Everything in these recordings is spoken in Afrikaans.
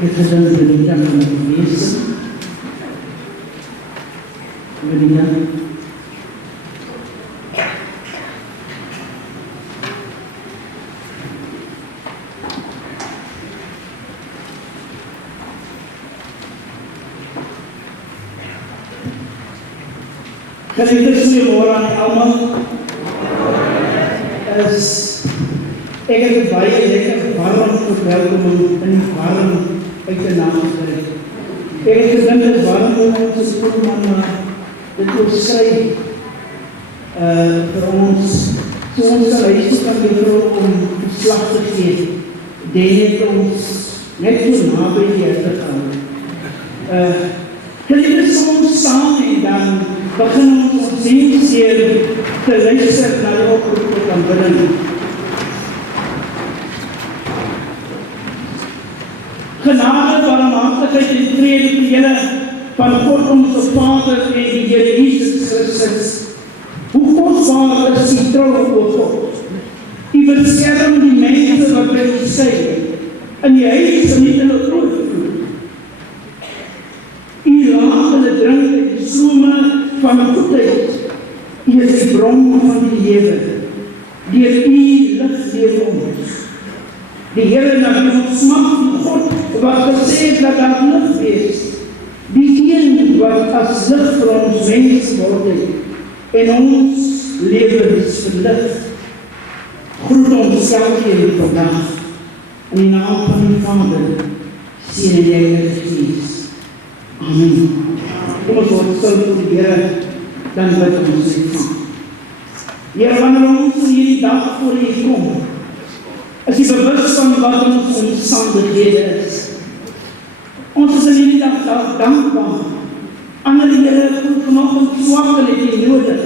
Het gedink Benita met wees. Benita. Geliefdes, goeiemôre aan almal. Ek het baie lekker warm verwelkoming in die warm uit die naam gekry. Ek het gedink dit warm om ons te kom, maar dit oorskry vir ons, so ons sal huis kan leer om verslag te gee. Dit het ons net so naby hier te gaan. Geliefdes, ons saam en dan begin ons diensdeur te luister na die oproep tot aanbidding. Genade, barmhartigheid en vrede vir julle van God onze Vader en die Here Jesus Christus. Hoe kostbaar is die trou, o God. U beskerm die mense wat by u sy, in die huis en nie in die oorvloed. U laat hulle drink uit die strome van goedheid. U is die bron van die lewe. Deur u lig leef ons. Die Here na wie ons smag, die God wat gesê het dat daar lig wees. Die een wat as lig vir ons mens word het en ons lewens verlig. Groet ons elkeen vandag in die naam van die Vader, Seun en Heilige Gees. Amen. Kom ons word stil voor die Here, dan bid ons net van. Here, wanneer ons in hierdie dag voor U kom, is U bewus van wat ons omstandighede is. Ons is in hierdie dag dankbaar. Ander Here, goed vanoggend swak en het U nodig.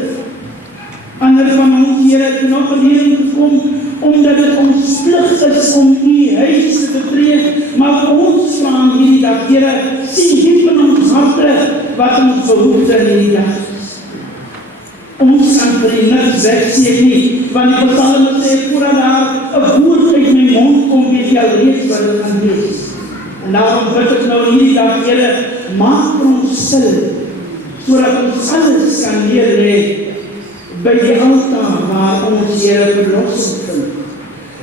Ander van ons, Here, het nog geleer gekom, omdat het ons plig is om U huis te betree, maar ons vra hierdie dag, Here, sien diep in ons harte wat ons behoefte in hierdie dag is. Ons kan vir die niks wegsteek nie, want die Psalme sê, voordat daar 'n woord uit my mond kom, weet jy al reeds wat het gaan wees. En daarom bid ek nou hierdie dag, Here, maak vir ons stil, sodat ons alles kan leer lê by die altaar waar ons Here verlossing vind.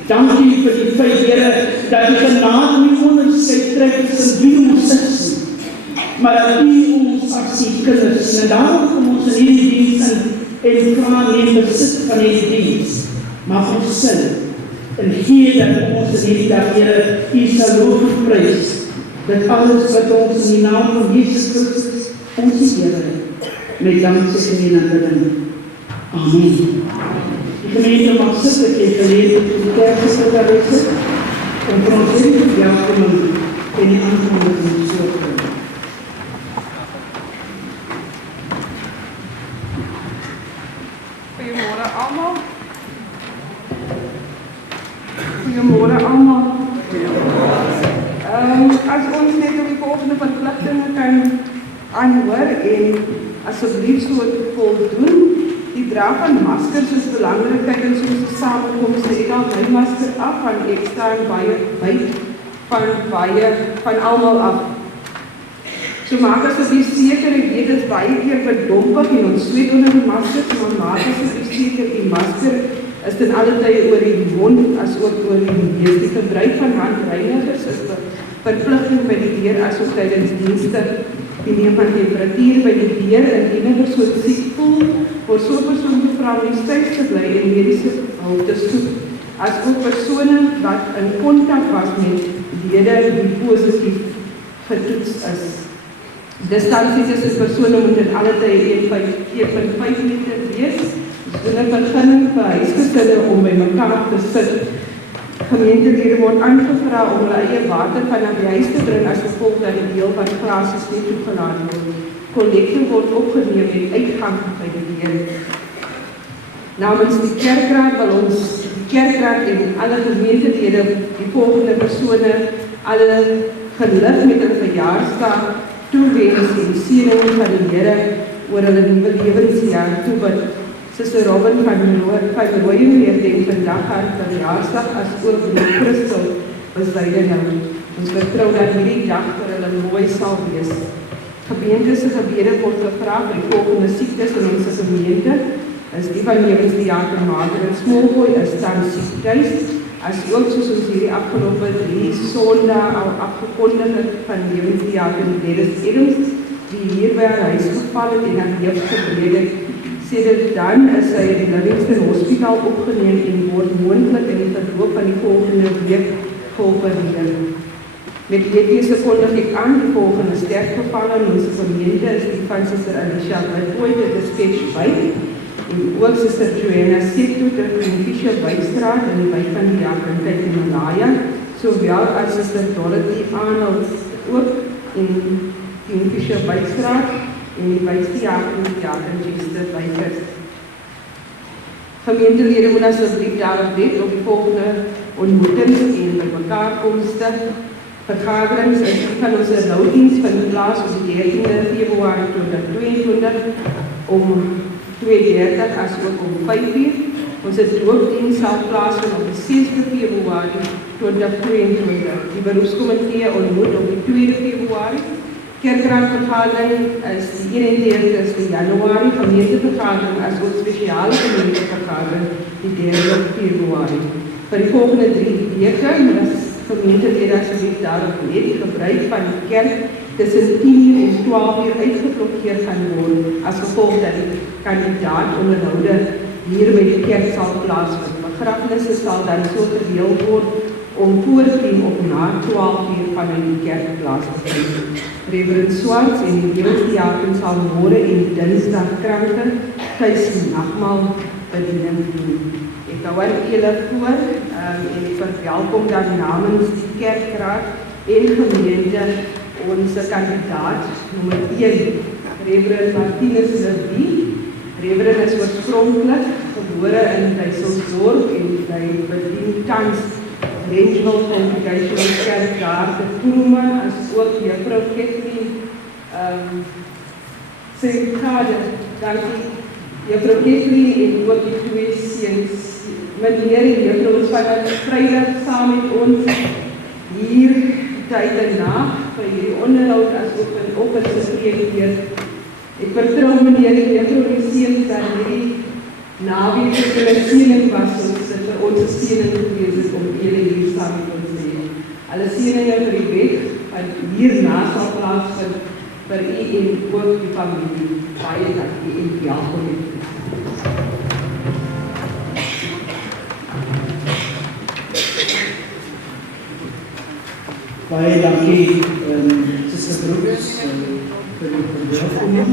Dankie vir die feit, Here, dat die genade nie onderskeid trek tussen wie ons is, maar dat U ons as die kinders, en daarom kom ons in hierdie diens en vra neem besit van hierdie diens, maar ons sin, en gee dat ons in hierdie dag, Here, U sal loof en prys, dat alles wat ons in die naam van Jesus Christus, ons Here, met danksegging en aanbidding. Amen. Die gemeente mag sit, ek het geleerd om die kerksekretaresse, om vir ons te verwelkoming en die aankondiging so te doen. Goeiemôre almal. Goeiemôre almal. As ons net op die volgende verpligtinge kan aanhoor en asseblief so voldoen. Die dra van maskers is belangrik tydens ons samekoms. Ek haal my masker af want ek staan baie wyd van almal af. So maak asseblief seker, ek weet dit is baie keer verdompig en ons sweet onder die maskers, maar maak asseblief seker die masker is ten alle tye oor die mond as ook oor die neus. Die gebruik van handreinigers is verpligting by die deur asook tydens dienste. Die neem van temperatuur by die deur indien 'n persoon siek voel, word so 'n persoon gevra om nie tuis te bly en mediese hulp te soek, as ook persone wat in kontak was met lede die positief getoets is. Distansie tussen persone moet in alle tye 1.5 meter wees. In 'n beginning vir huisgesinne om by mekaar te sit. Gemeentelede word aangevra om hulle eie water vanaf die huis te bring as gevolg dat die deel van glas nie toegelaat word. Kollekte word opgeneem met uitgang by die deur. Namens die kerkraad wil ons die kerkraad en alle gemeentelede die volgende persone alle geluk met 'n verjaarsdag toewens en seëning van die Here oor hulle nuwe lewensjaar toebid. Suster Robin van Rooijen denk vandag haar verjaarsdag as ook die Christel besluiten nou Ons vertrou dat hierdie dag vir hulle mooi sal wees. Gemeentes se gebede word gevra vir die volgende siektes in ons gemeente. Is die van lewensdiaken Mater en Smolboy is tans siek tuis, as ook soos ons hierdie afgelope 3 Sondae al afgekondig het van lewensdiaken Dennis Adams, die hier by haar huis geval het en aan jeug gebreed het. Sedert dan is sy in die Livingston Hospitaal opgeneem en word moontlik in die verloop van die volgende week geopereer. Met leedwees kondig ek aan die volgende sterfgevalle in ons gemeente is die van Sister Alicia Witbooi, dit is Petschwijk, en ook Sister Joanna Seto, ter Kingfisher Wijkstraat in die wijk van die Jakerkijk in Malaya, sowel as Sister Dorothy Arnold ook in Kingfisher Wijkstraat en die wijkste Jakerkijkste wijkers. Gemeentelede moet asseblief daarop let op die volgende ontmoetings en bymekaarkomste. Vergaderings is die van onze rouwdienst van plaas op die 13 Februari 2022 om 2:30 as ook om 5 uur. Onze doopdienst sal plaasvind op die 6 Februari 2022. Die beroepskomitee ontmoet op die 2 Februari. Kerkraadvergadering is die 31 Januari. Gemeentevergadering as ook spesiale gemeentevergadering die 3 Februari. Vir die volgende 3 weke is gemeentelede asseblief daarop let die gebruik van die kerk tussen 10 en 12 uur uitgeblokkeer gaan word as gevolg dat die kandidaat onderhoude hier by die kerk sal plaasvind. Begrafnisse sal dan so gedeel word om voor 10 of na 12 uur vanuit die kerk plaas te vind. Reverend Swarts en die lewensdiaken sal môre en dinsdag kranke tuis nagmaal bediening doen. Ek hou aan julle voor en ek verwelkom dan namens die kerkraad en gemeente onze kandidaat nommer 1, Reverend Martinus Levy. Reverend is oorspronklik gebore in Duisseldorp en hy bedien tans Rangeville Congregational Kerk daar te Kuruman, as ook juffrou Kathleen Senkade, dankie juffrou Kathleen en ook die 2 seuns. Meneer en juffrou ons vanuit Vrydag saam met ons hier tyd en nag vir hierdie onderhoud as ook op het gespreek. Ek vertrou meneer en juffrou die seuns dat hierdie naweek vir seëning was vir ons seëning gewees het om julle hier saam met ons te hê. Alle seëninge vir die weg wat hierna sal plaasvind vir u en ook die familie. Baie dankie en welkom. Baie dankie, Sister Brooks, vir die verwelkoming.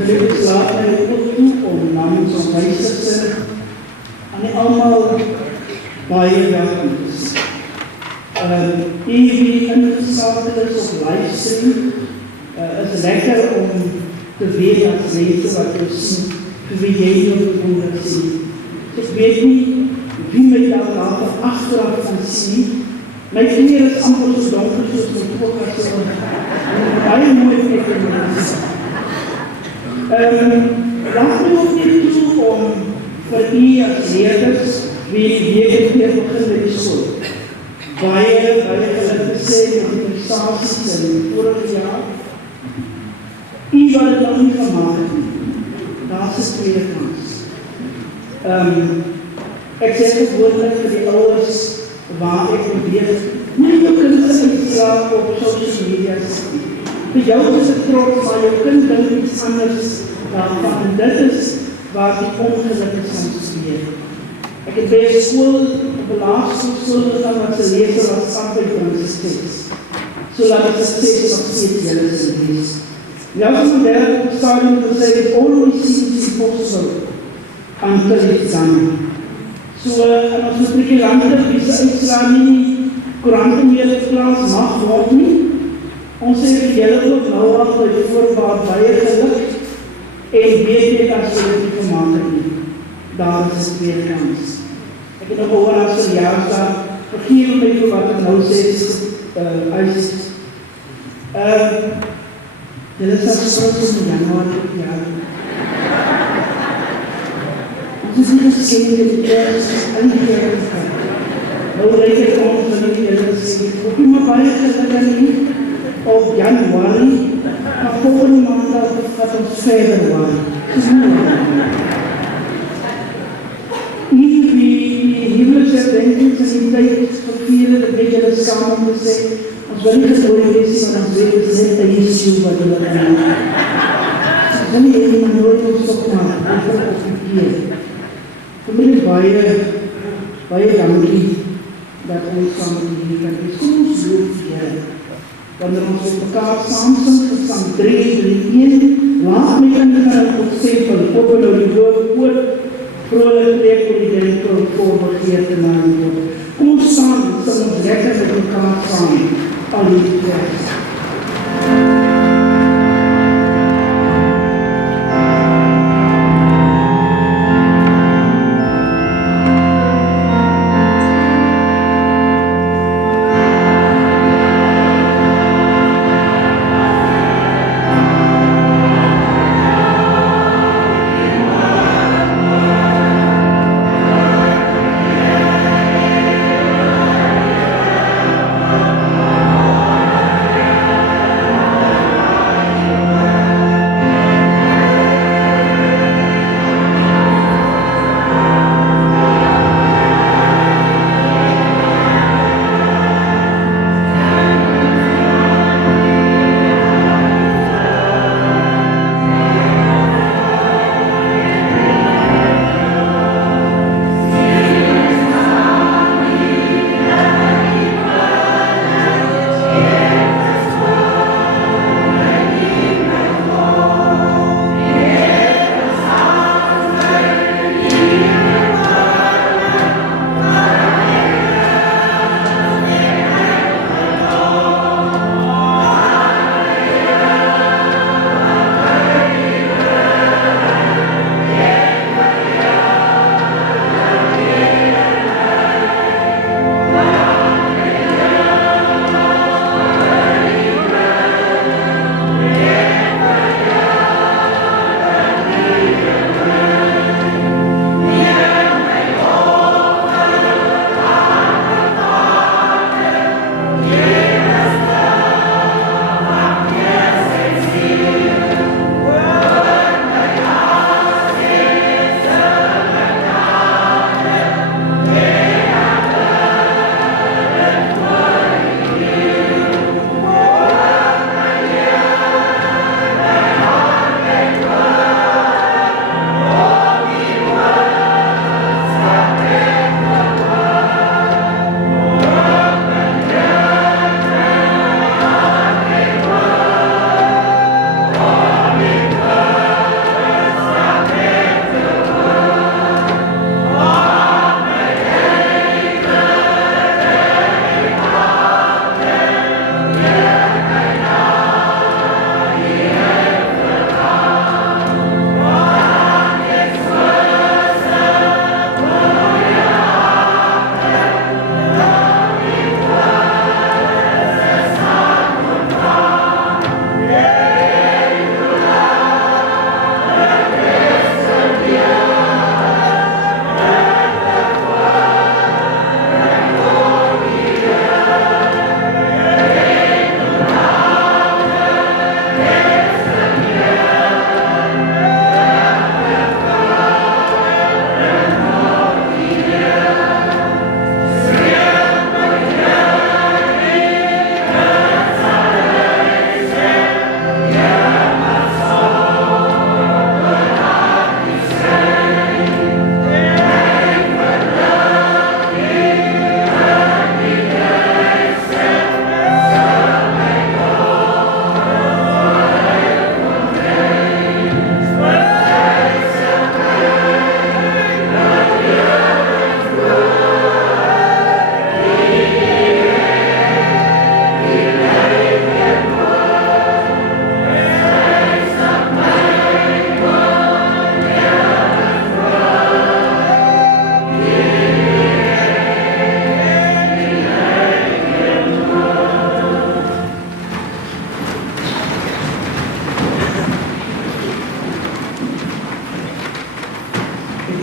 Gelukkig laat my ook toe om namens ons huisgese aan die almal baie welkom te sê. Die ingeskakel is op livestream, is lekker om te weet dat mense wat ons sien, vir wie jy nie onder sien. Ek weet nie wie my daar later achteraf van sien. My vinger is amper so donker soos my podcast en baie mooi kyk in my sien. Laat my ook nie toe om vir u as leerders wie die week weer begin met die school. Baie geluk gesê met die prestaties in die vorige jaar. U wat het nog nie gemaakt het nie. Daar is 'n tweede kans. Ek sê gewoonlik vir die ouers waar ek probeer, nie jou kinders uitslaap op social media. Vir jou is het trots, maar jou kind dink iets anders daarvan. En dit is waar die ongelukkig sal gebeur. Ek het by 'n skool, op 'n laerskool gegaan wat se leser was aanbring sukses. Sodat die sukses nog steeds julle sal wees. Juist in derde stadium gesê, it always seems impossible until it's done. So, en ons matrikulante wie se uitslaan nie koerante meer klas mag word nie. Ons sê vir julle ook nou al by voorbaar baie geluk en weet net as julle nie gemaak het nie. Daar is 'n tweede kans. Ek het nog oor as 'n jaar staan, vergeef my vir wat ek nou sê, julle sal gesproken in Januari jaar. Ons is nie geskend in die kerk, in die kerk. Nou lyk dit ons van die hele sê, ook nie maar baie gelukkig nie, op Januarie, maar volgende maandag gaat ons verder worden. Hier die huwelijksherdenkings en die tijd gevieren, dat weet julle saam om te sê, ons wil nie gehoor wees, maar ons weet het net dat Jezus wat julle kan maak. Ons wil nie heen, maar nooit ons toch maak, ons wil ons verkeer. Familie baie dankie dat ons saam met hier kan wees. Kom ons loof Here. Wanneer ons met mekaar saam sing, gesang 3:1, laat my ingaan tot sê van op en nou die woord oor, vrolijk leek oor die denkel voor begeerte na die woord. Kom ons saam, sing ons lekker met mekaar saam, al die vers.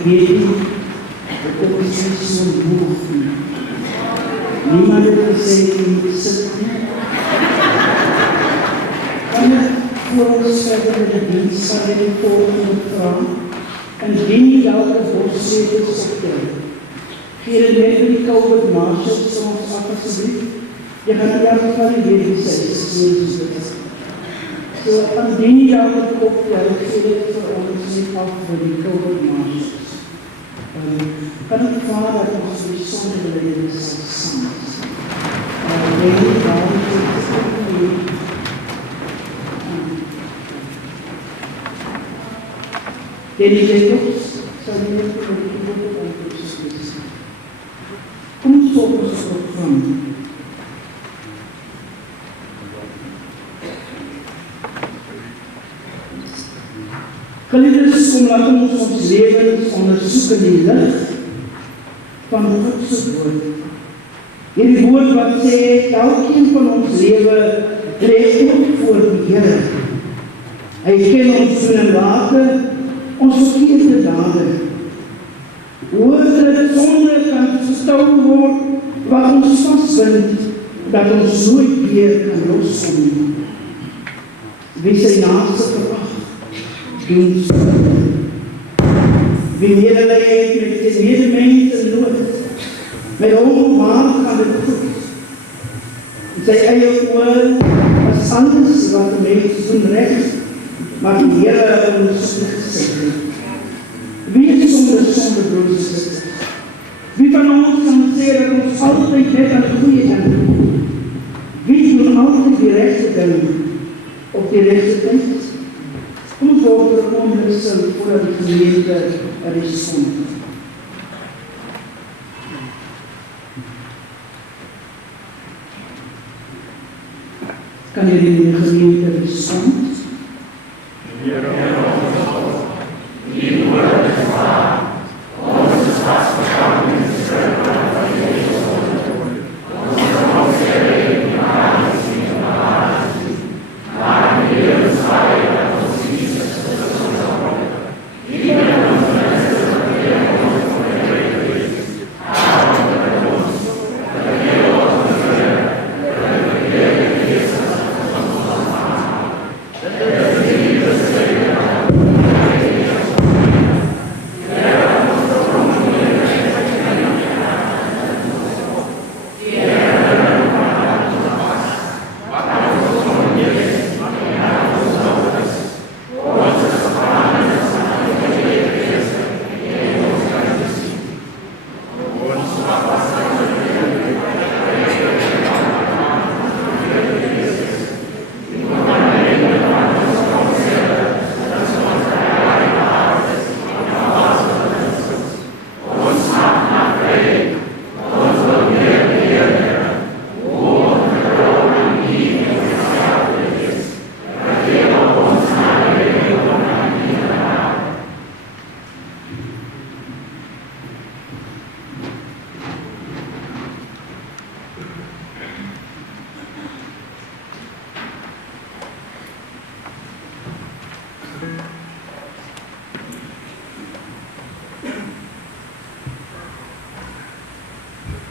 Ele, eu comecei a ser um burro. Niemand het gesê nie, sit nie. Kan ek voor ons verder in die diens sal ek die volgende vraag, indien jy welke boszetels optel, gee dit net vir die COVID-marshals ons af asseblief. Jy gaan in elk geval nie weet wie sy is. So, indien jy welke optel, gee dit vir ons nie af vir die COVID-marshals. Kan ek vraag dat ons die sonderlede sal samen. Weet jy waarom dit nie? Denny Jacobs sal nie net vir die woord uitgesoek. Kom ons fokus op van. Geliefdes, kom laat ons lewens ondersoek in die lig van God se woord. Hierdie woord wat sê, elkeen van ons lewe lê oop voor die Here. Hy ken ons doen en late, ons verkeerde dade. Woorde sonde kan verstou word, wat ons vasbind, dat ons nooit weer kan loskom nie. Wie sy naaste verag, doen sonde. Wie medelee het met die medemens in nood, met hom maar gaan dit goed. En sy eie oor was anders wat die mens doen recht, maar die Here ons gesê. Wie is sonde broers en susters? Wie van ons kan sê dat ons altyd net aan die goeie ding doen? Wie doen altyd die rechte ding op die rechte tyd? Kom ons word vir onwissel voordat die gemeente die sonde. Kan jy die gemeente respond?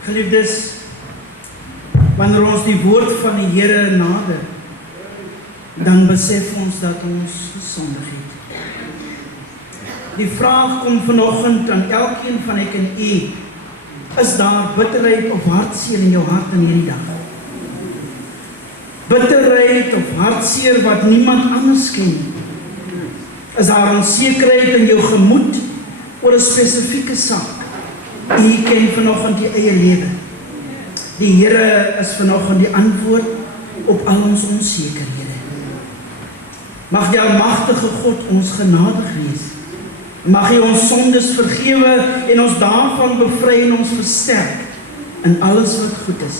Geliefdes, wanneer ons die woord van die Here nader, dan besef ons dat ons gesondig het. Die vraag kom vanoggend aan elkeen van ek en u, is daar bitterheid of hartseer in jou hart in hierdie dag? Bitterheid of hartseer wat niemand anders ken? Is daar onsekerheid in jou gemoed oor 'n spesifieke saak? U ken vanoggend die eie lewe. Die Here is vanoggend die antwoord op al ons onsekerhede. Mag die almagtige God ons genadig wees. Mag hy ons sondes vergewe en ons daarvan bevry en ons versterk in alles wat goed is.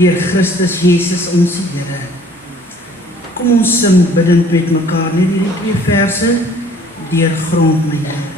Deur Christus Jesus ons Here. Kom ons sing bidend met mekaar net hierdie 2 verse, deurgrond my Here.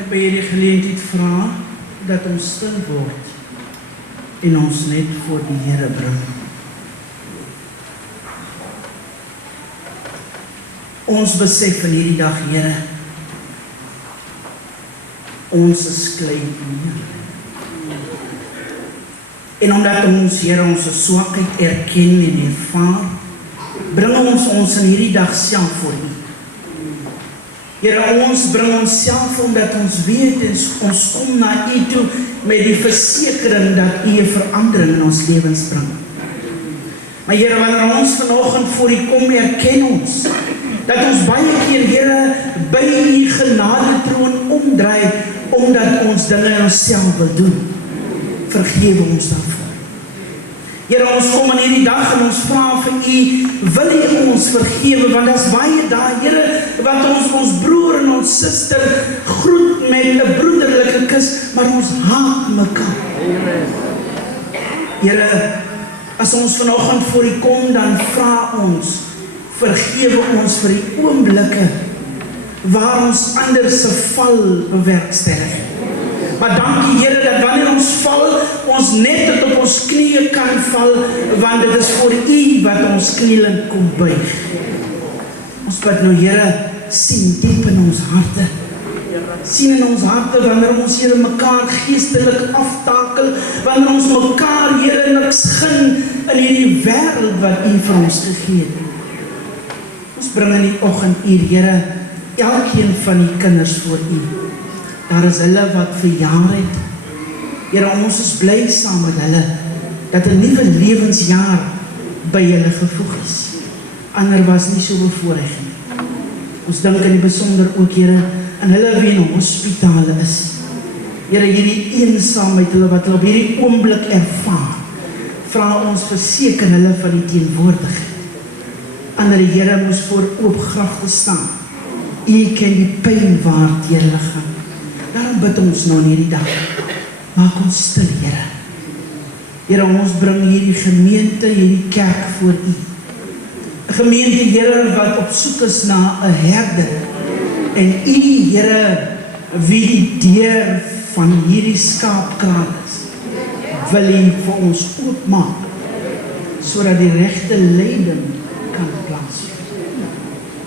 Kan ek by hierdie geleentheid vra dat ons stil word en ons net voor die Here bring. Ons besef in hierdie dag, Here, ons is klein en en omdat ons, Here, ons swakheid erken en ervaar, bring ons in hierdie dag self voor U. Here, ons bring ons self omdat ons weet en ons kom na U toe met die versekering dat U 'n verandering in ons lewens bring. Maar Here, wanneer ons vanoggend voor U kom, erken ons dat ons baie keer, Here, by U genade troon omdraai omdat ons dinge in onsself wil doen. Vergewe ons daarvoor. Here, ons kom in hierdie dag en ons vra vir U, wil U ons vergewe, want daar's baie daar, Here, wat ons broer en ons suster groet met 'n broederlike kus, maar ons haat mekaar. Here, as ons vanoggend voor U kom, dan vra ons, vergewe ons vir die oomblikke waar ons ander se val bewerkstellig. Maar dankie, Here, dat wanneer ons val, ons net tot op ons knieë kan val, want dit is voor U wat ons knielend kom buig. Ons bid nou, Here, sien diep in ons harte. Sien in ons harte wanneer ons, Here, mekaar geestelik aftakel, wanneer ons mekaar, Here, niks gun in hierdie wêreld wat U vir ons gegee het. Ons bring in die oggenduur, Here, elkeen van die kinders voor U. Daar is hulle wat verjaar het. Here, ons is bly saam met hulle, dat 'n nuwe lewensjaar by hulle gevoeg is. Ander was nie so bevoorreg nie. Ons dink in die besonder ook, Here, aan hulle wie in hospitale is. Here, hierdie eensaamheid, hulle wat hulle op hierdie oomblik ervaar, vra ons verseker hulle van die teenwoordigheid. Ander, Here, moes voor oop graf staan. U ken die pyn waarteer hulle gaan. Daarom bid ons nou in hierdie dag, maak ons stil, Here. Here, ons bring hierdie gemeente, hierdie kerk voor U. 'n Gemeente, Here, wat op soek is na 'n herder. En U, Here, wie die deur van hierdie skaapkraal is, wil U vir ons oopmaak, sodat die regte leiding kan plaasvind.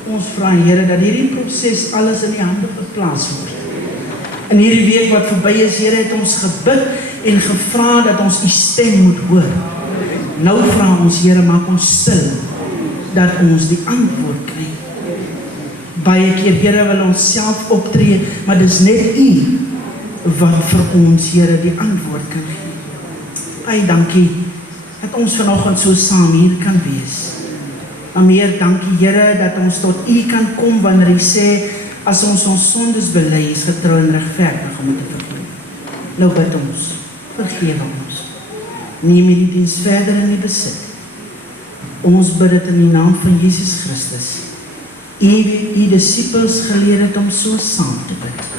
Ons vra, Here, dat hierdie proses alles in U hande geplaas word. In hierdie week wat verby is, Here, het ons gebid en gevra dat ons U stem moet hoor. Nou vra ons, Here, maak ons stil, dat ons die antwoord kry. Baie keer, Here, wil ons self optree, maar dis net U wat vir ons, Here, die antwoord kan gee. Ai, dankie, dat ons vanoggend so saam hier kan wees. Maar meer dankie, Here, dat ons tot U kan kom wanneer U sê, as ons sondes bely, is getrou en regverdig om te vergewe. Nou bid ons, vergewe ons. Neem U die diens verder in U besit. Ons bid dit in die naam van Jesus Christus. U wie U disippels geleer het om so saam te bid.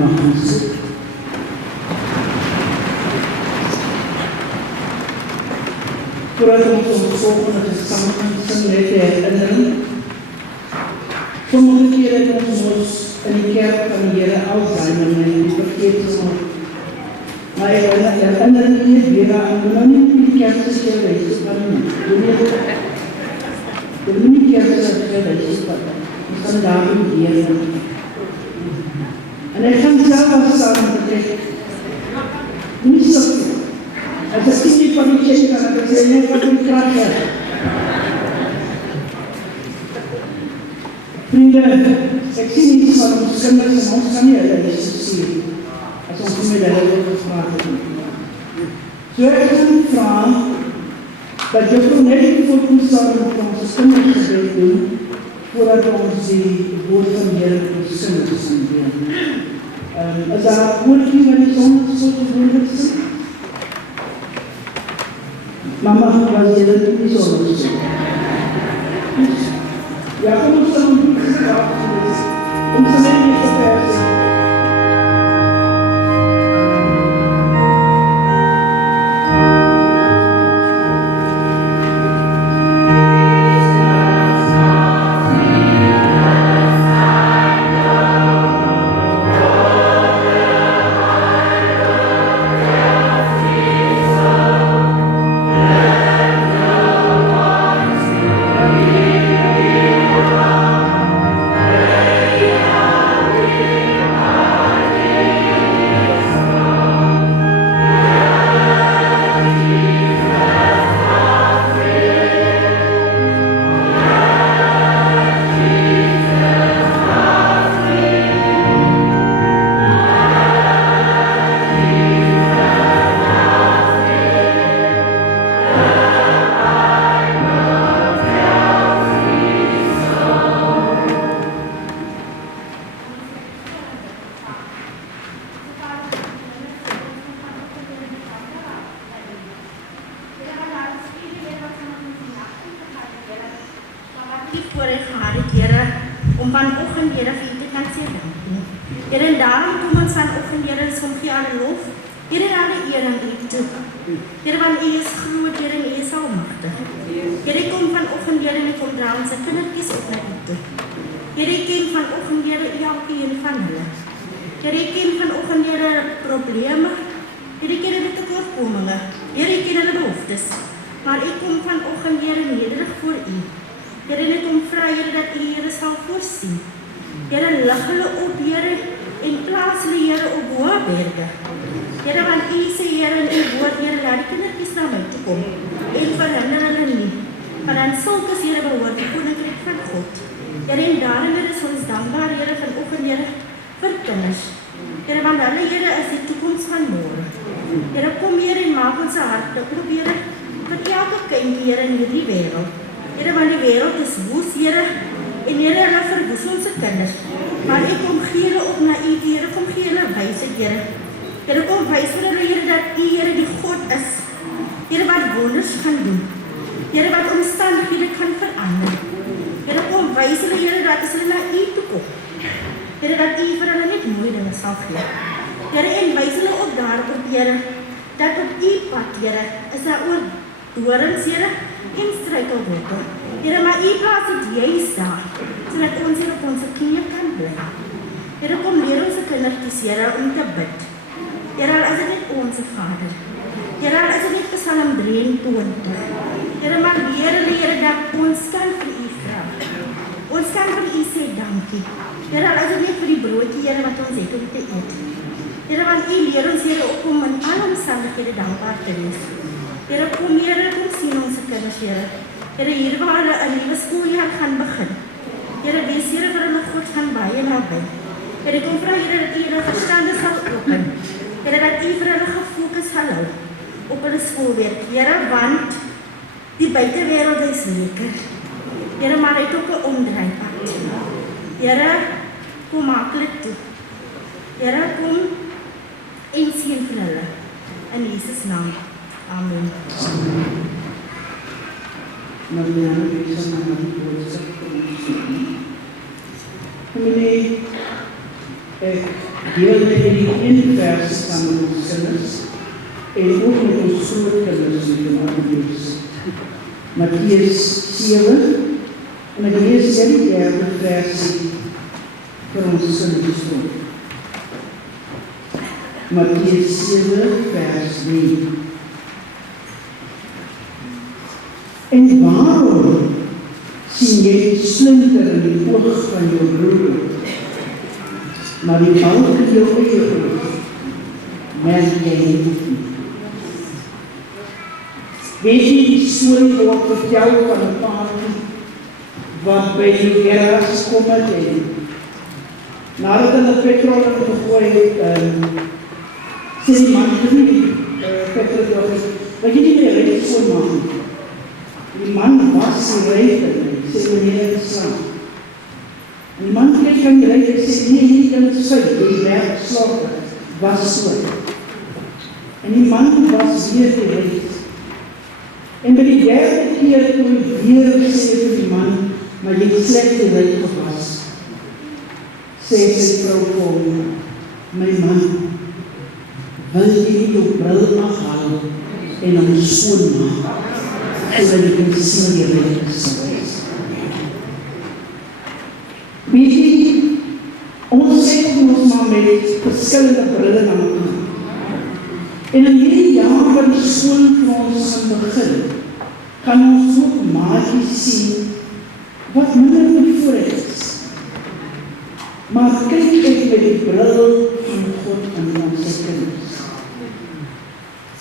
mag gaan sit. Voordat ons volgende gesang gaan sing, net die herinnering. Sommige kere het ons in die kerk van die Here Alzheimer en die vergeet ons. Maar ek herinner nie weer aan nie die kerk se skrywe van nie. Dit nie kerk se skrywe van. Ons kan daar weer. En ek gaan self saam met nie so. As ek nie van die kerk kan ek sê net wat ek krag het. Vriende, ek sien iets van ons kinders en ons kan nie hulle sien as ons met hulle gevraagd het. So ek gaan vraag dat juffrou net die voorkomstaan van ons kinders gebed doen voordat ons die woord van die Here ons kinders gaan doen. Is daar 'n woordjie wat die sonde so te doen het? Mama, was jy dit nie so ons? Ja, kom ons dan doen dit. Ons sal net nie verpers. Ek deel met die een vers van ons kinders en ook met ons grootkinders die vanavond lees. Mattheus 7 en ek lees die derde versie vir ons kinders voor. Mattheus 7 vers 3. En waarom sien jy die splinter in die oog van jou broer, maar die balk in jou eie oog, merk jy nie? Weet jy die storie word vertel van 'n paartjie wat by die garage kom het en nadat hulle petrol in gegooi het, sê die man petrol, wat jy nie meer recht so man. Die man was die rechter, sê meneer Islam. En die man kreeg van die rechter, sê nee, dit is fout, die werkslager was so. En die man was weer die rechter. En by die derde keer toe weer sê vir die man, maar jy het slecht die rechter was. Sê sy vrou vir hom, my man, wil jy jou bril afhaal en hom skoon maak, sodat jy kan sien die rechter sal wees. Weet jy, ons sê ons maar met verskillende brille na mekaar. En in hierdie jaar wat die skool vir ons gaan begin, kan ons ook maatjies sien wat minder bevoorrecht is. Maar kyk ek met die bril van God in ons kinders.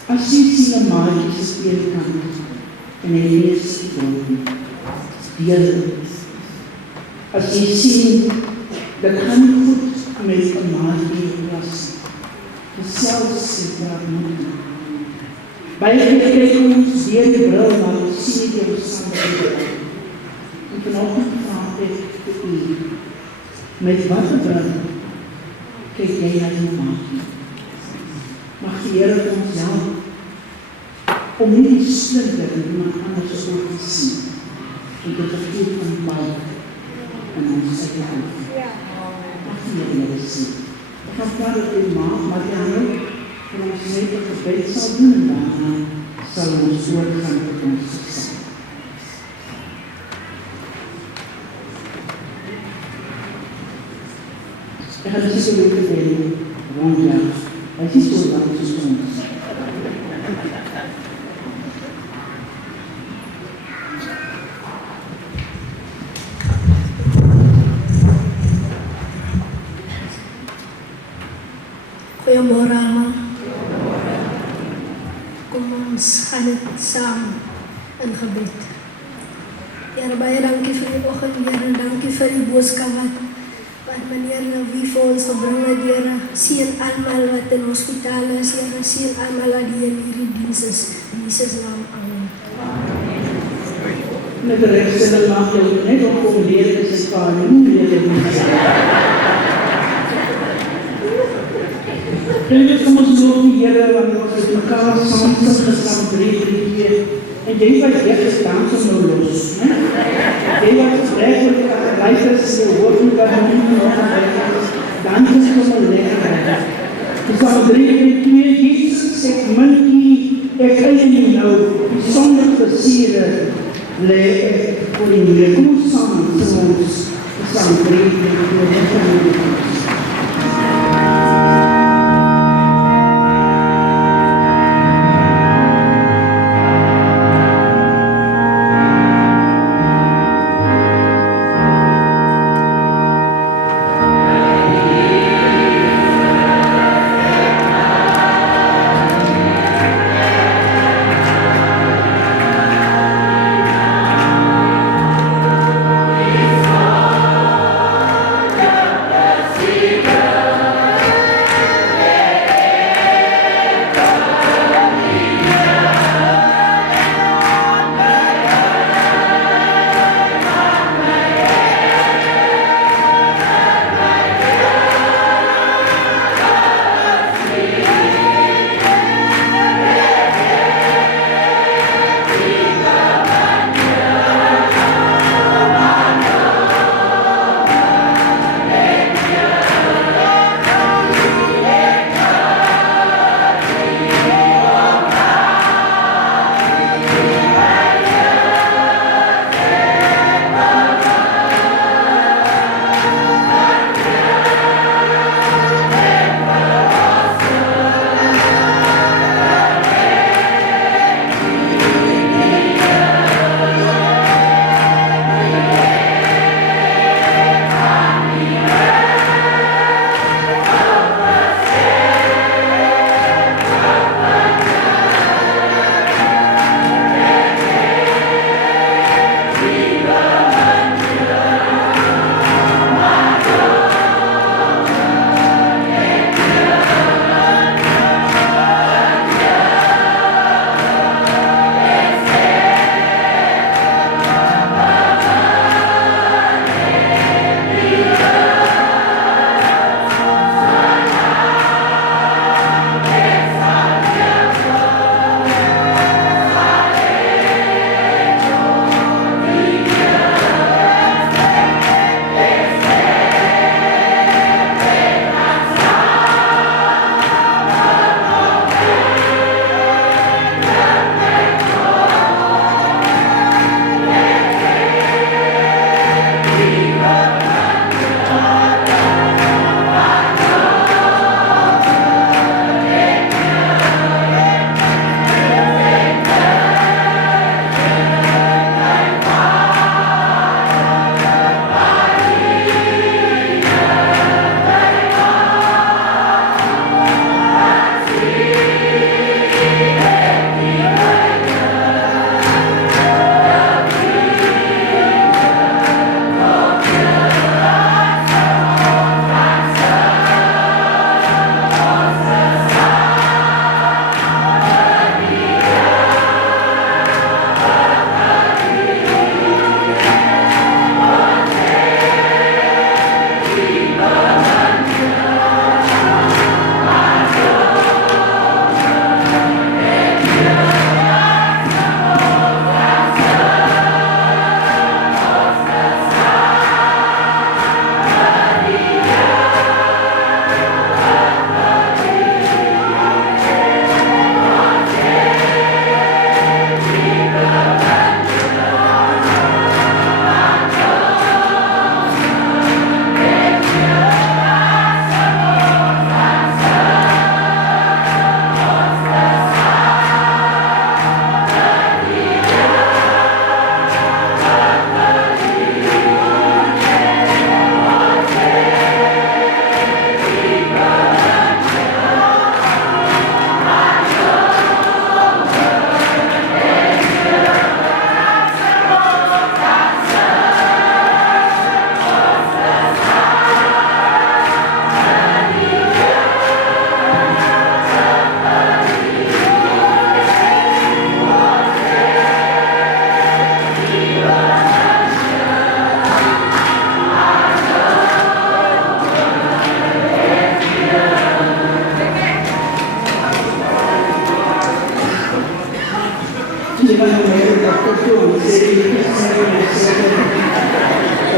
As jy sien 'n maatjie speelkant en hy lees die Bybel, deel dit. As jy sien, dit gaan nie goed met 'n maatjie in klas. Selfs sit daar moet. Baie keer kyk ons deur die bril, maar ons sien nie die omstandighede. En vanoggend vraag ek vir u, met watter bril kyk jy na die maatjie? Mag die Here ons help om nie die splinter in iemand anders oog te sien en te vergeet van die balk in ons eie oog. Mag die Here sien. Ek gaan vra dat die Marianne vir ons net 'n gebed sal doen en daarna sal ons oorgaan tot ons gesang. Ek gaan dus ook gebed rondjaag. Hy is so lang soos ons. Goeiemôre almal. Kom ons gaan dit saam in gebed. Here, baie dankie vir die oggend, Here, dankie vir die boodskap wat meneer Louwie vir ons gebring het, Here. Seën almal wat in hospitale is, Here, seën almal wat hier in hierdie diens is. In Jesus naam, amen. Met die rechtstelle maak jy net op om leer is het paar nie leer het nie. Kinders, kom ons loop die Here, want ons het mekaar saam gestaan 3 keer. En jy wat jy gestaan is nou los. Jy wat gesprek met die leiders, jy hoort nie dat jy nie nog dan is het om een lekker. Dus al 3 keer, Jesus sê, minkie, ek krijg nie nou, die sonder plesiere, lê ek voor die Here. Kom ons saam, ons saam 3 keer,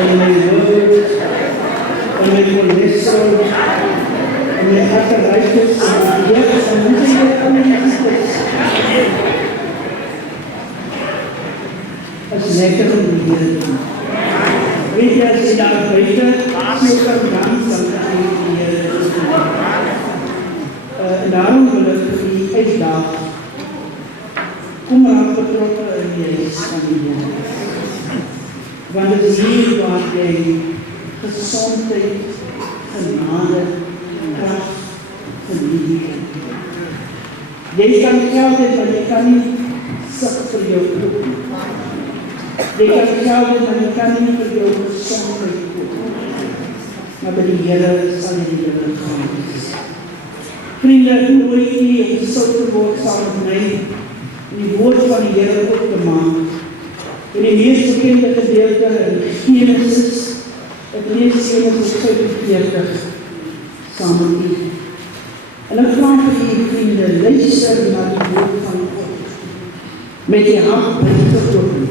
in my word, in my cholesterol, in my arthritis, yes, and as lekker om die Here te doen. Weet jy, as jy daar buite so kan dans, dan kan jy die Here te doen. En daarom wil ek die uitdaag, kom raak betrokke in die huis van die Here. Want het is hier waar jy gezondheid, genade, kracht, geliefde. Jy kan geld hê, maar jy kan nie sik vir jou koop. Jy kan geld hê, maar jy kan nie vir jou gezondheid koop. Maar by die Here sal jy die Here gaan. Vriende, ek nooi u om stil te word saam met my, en die woord van die Here op te maak. In die meest bekende gedeelte in Genesis, ek lees Genesis 45 saam met u. En ek vraag vir u vriende, luister na die woord van God, met die hart uitgeopen.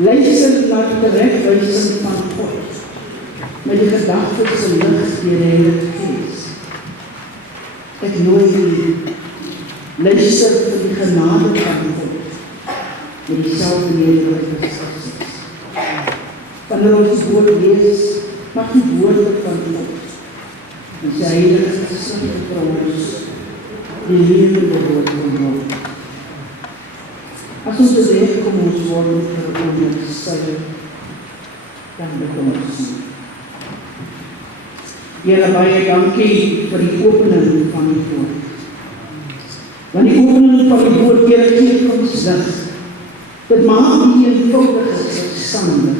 Luister na die terechtwijzing van God, met die gedagtes en lig die Heilige Gees. Ek nooi u, luister vir die genade van God, met die selfbeheerlijke Christus. Wanneer ons die woord lees, mag die woorde van God, en sy heilige gesinne vir ons, die levende woord van God. As ons beweeg kom ons word verbonden gestel, dan begin ons nie. Here, baie dankie vir die opening van die woord. Want die opening van die woord, Here, gee ons lig. Dit maak die eenvoudig verstandig.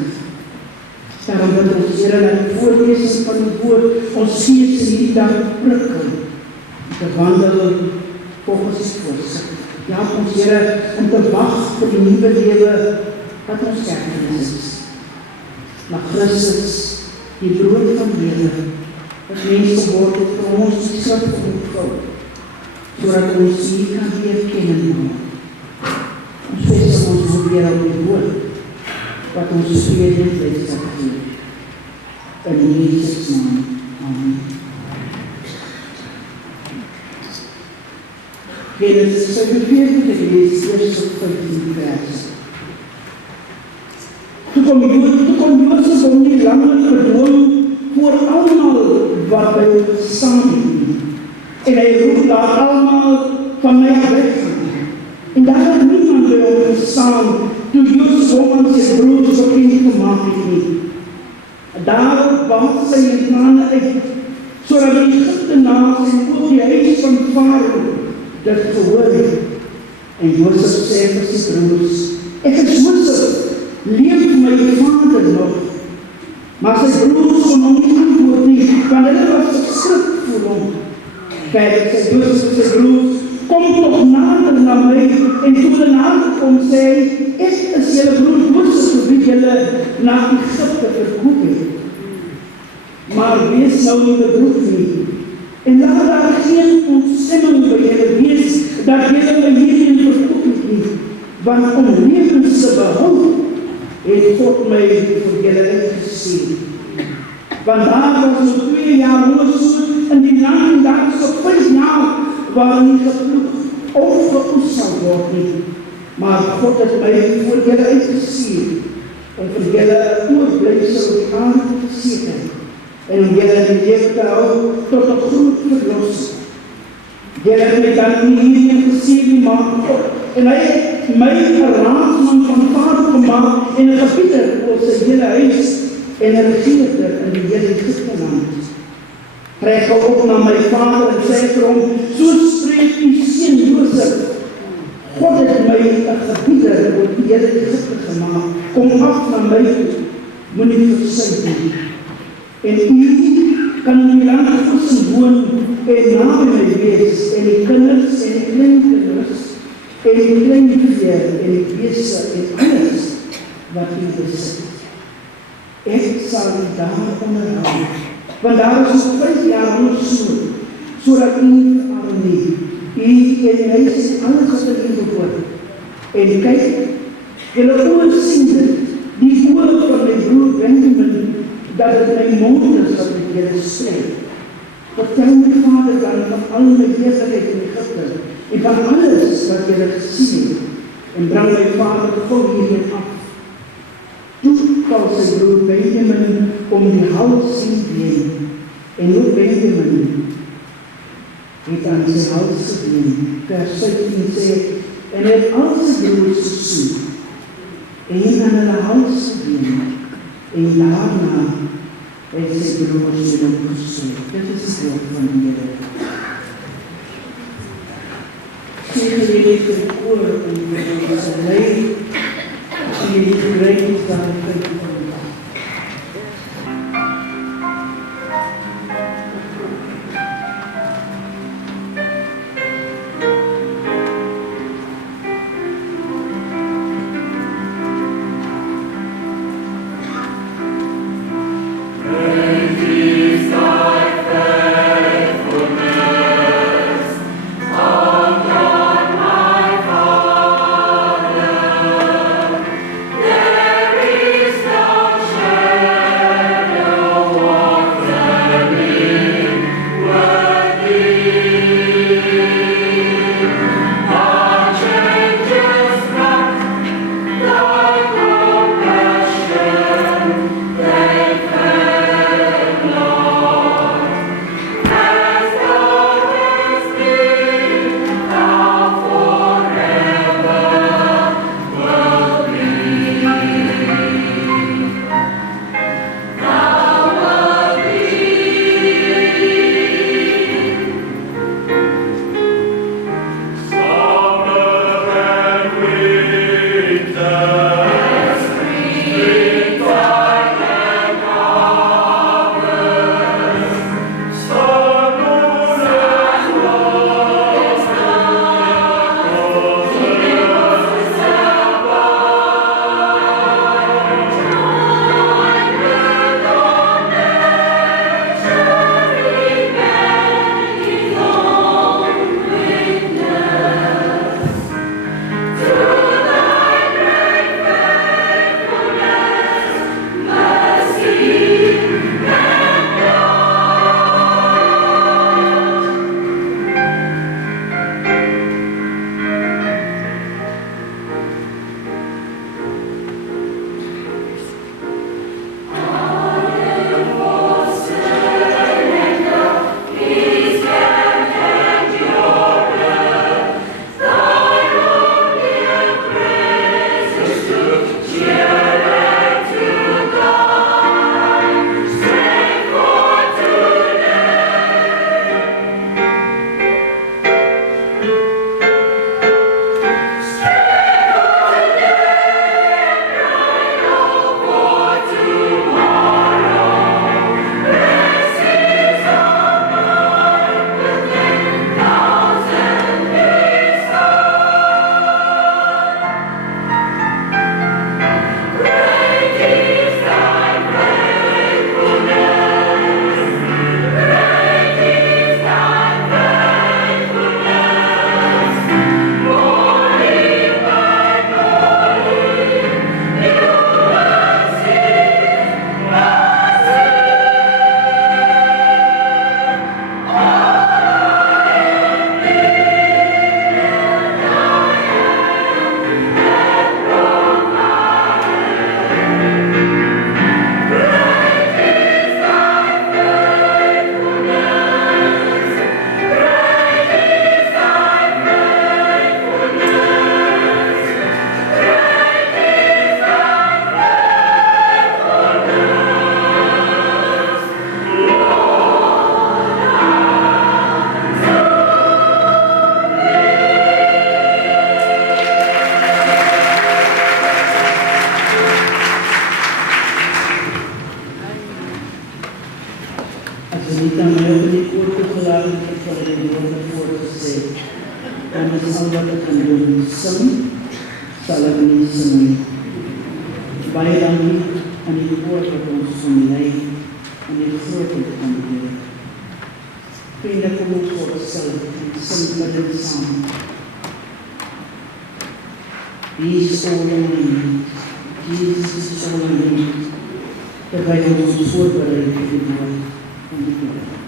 Daarom wil ons, Here, dat die voorlesing van die woord ons gees in die dag prikkel, te wandel volgens die voorsig. Ja, ons Here, om te wag vir die nuwe lewe wat ons erfenis is. Maar Christus, die brood van lewe, wat mens geword het vir ons die skrif ontvou, sodat ons hier kan weer kennen maak. Ons vestig ons weer op die woord, wat ons vrede blijft geven. In Jesus' naam. Amen. Genesis 45 lees eerst op 15 verse. Toe kom Josef om nie langer gedwong voor allemaal wat by ons staan het. En hy roep daar allemaal van my weg. En daar het niemand by ons staan, toe Josef hom aan sy broers bekend gemaakt het nie. Daarop wacht sy in trane uit, sodat die Egyptenaars en ook die huis van Farao dit gehoor het. En Josef sê vir sy broers, ek is Josef, leef my vader nog. Maar sy broers kon hom nie antwoord nie, want hulle was verskrik voor hom. Verder sê Josef vir sy broers, kom toch nader na my, en toe hulle nader kom sê, ek is julle broer Josef, wie julle na Egypte verkoop het. Maar wees nou nie bedroef nie, en laat daar geen ontstemming by julle wees, dat julle my hierin verkoop het nie, want om levens te behou, het God my vir julle uitgesien. Want daar was so 2 jaar hongersnood in die land, en daar is op 5 jaar, waar nie geploeg of geoes sal word nie. Maar God het my voor julle uitgesien, om vir julle oorblijfsel op die aarde te verseker, en om julle in die lewe te hou tot 'n groot verlossing. Julle het my dan nie hierin gesien nie, maar God, en hy het my 'n raadsman van Farao gemaak, en 'n gebieter oor sy hele huis, en 'n regeerder in die hele Egypte land. Trek op na my vader en sê vir hom, so spreek u seun Josef, God het my 'n gebieter oor die hele Egypte gemaak, kom af na my toe, moenie versuim nie. En u kan in die land tussen woon, en naby my wees, en die kinders, en die kleinkinders, en die kleinvee, en die beeste, en alles wat u besit. Ek sal u daar onderhou, want daar is nog 5 jaar hongersnood, sodat u nie verarm nie. U en die huis en alles wat er u behoort. En kyk, Julle oor sien dit, die oor van my broer Benjamin, dat het my mond is wat met julle spreek. Vertel my Vader dan van al my besigheid in Egypte, en van alles wat julle gesien het, en bring my Vader gou hiermee af. Toe val sy broer Benjamin om die hals sien ween, en ook Benjamin het aan sy hals geween. Vers 15 sê, en het al sy broers gesoen, en aan hulle hals geween, en daarna het sy broers met hom gesoen. Dit is die woord van die Here. Sê jullie vir die koor en vir ons lei, as jy die gereid is dan vir die koor. niet aan mij over die koor toegelaten heb van de woorden voor gezegd. En dat is al wat ik kan doen. Zing zal ik niet zingen. Wij dan niet aan die woord wat ons van leidt en die grootheid van de Heer. Vrienden, kom ook voor onszelf en zing met hen samen. These all in me. Jesus is all in me. Terwijl we ons voorbereiden voor de dag van de Heer.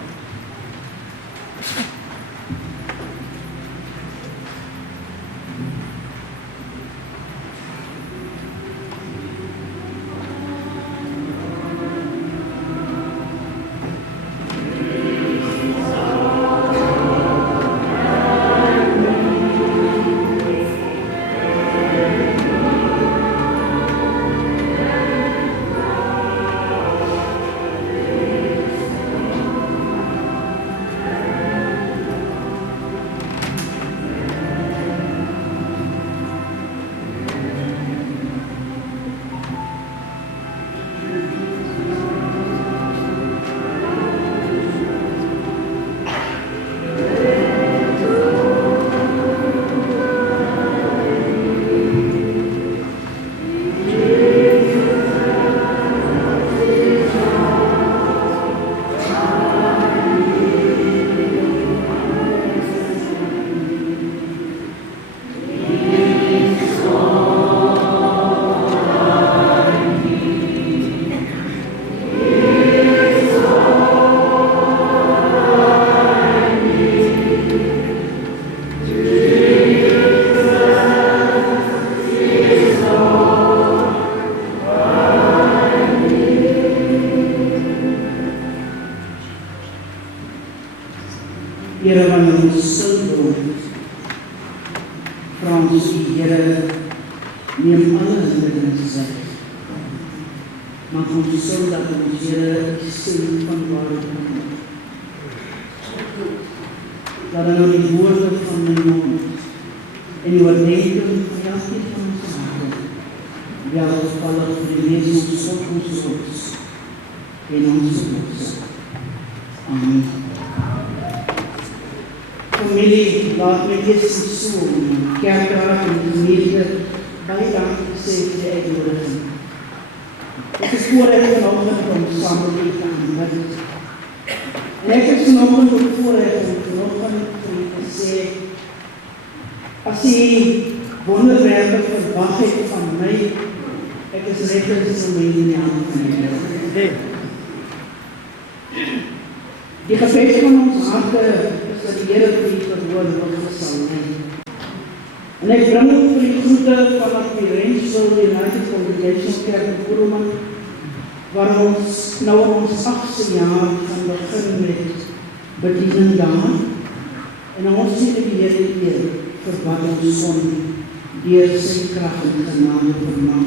Here, wanneer ons stil word, vra ons die Here, neem alle hindernisse weg. Maak ons stil dat ons Here die stem van waarheid kan. Laat dan die woorde van my mond en die oordenking van elkeen van ons harte welgevallig vir die wees ons God ons rots en ons rots. Amen. Familie, laat my eers so kerkraad en die gemeente baie dankie sê vir die uitnodiging. Dit is voorrecht vanoggend om saam met u te aanbid. En ek is vanoggend ook voorrecht om vanoggend vir u te sê, as u wonderwerke verwag het van my, ek is lekker so mee in die hand van die Here. Die gebed van ons harte is dat die Here vir u verhoor wat sal neem. En ek bring ook vir die groete vanaf die Rensville United Congregational Kerk in Kuruman, waar ons nou ons 8e jaar gaan begin met bediening daar. En ons sê die Here eer vir wat ons kon deur sy krag en genade vermag.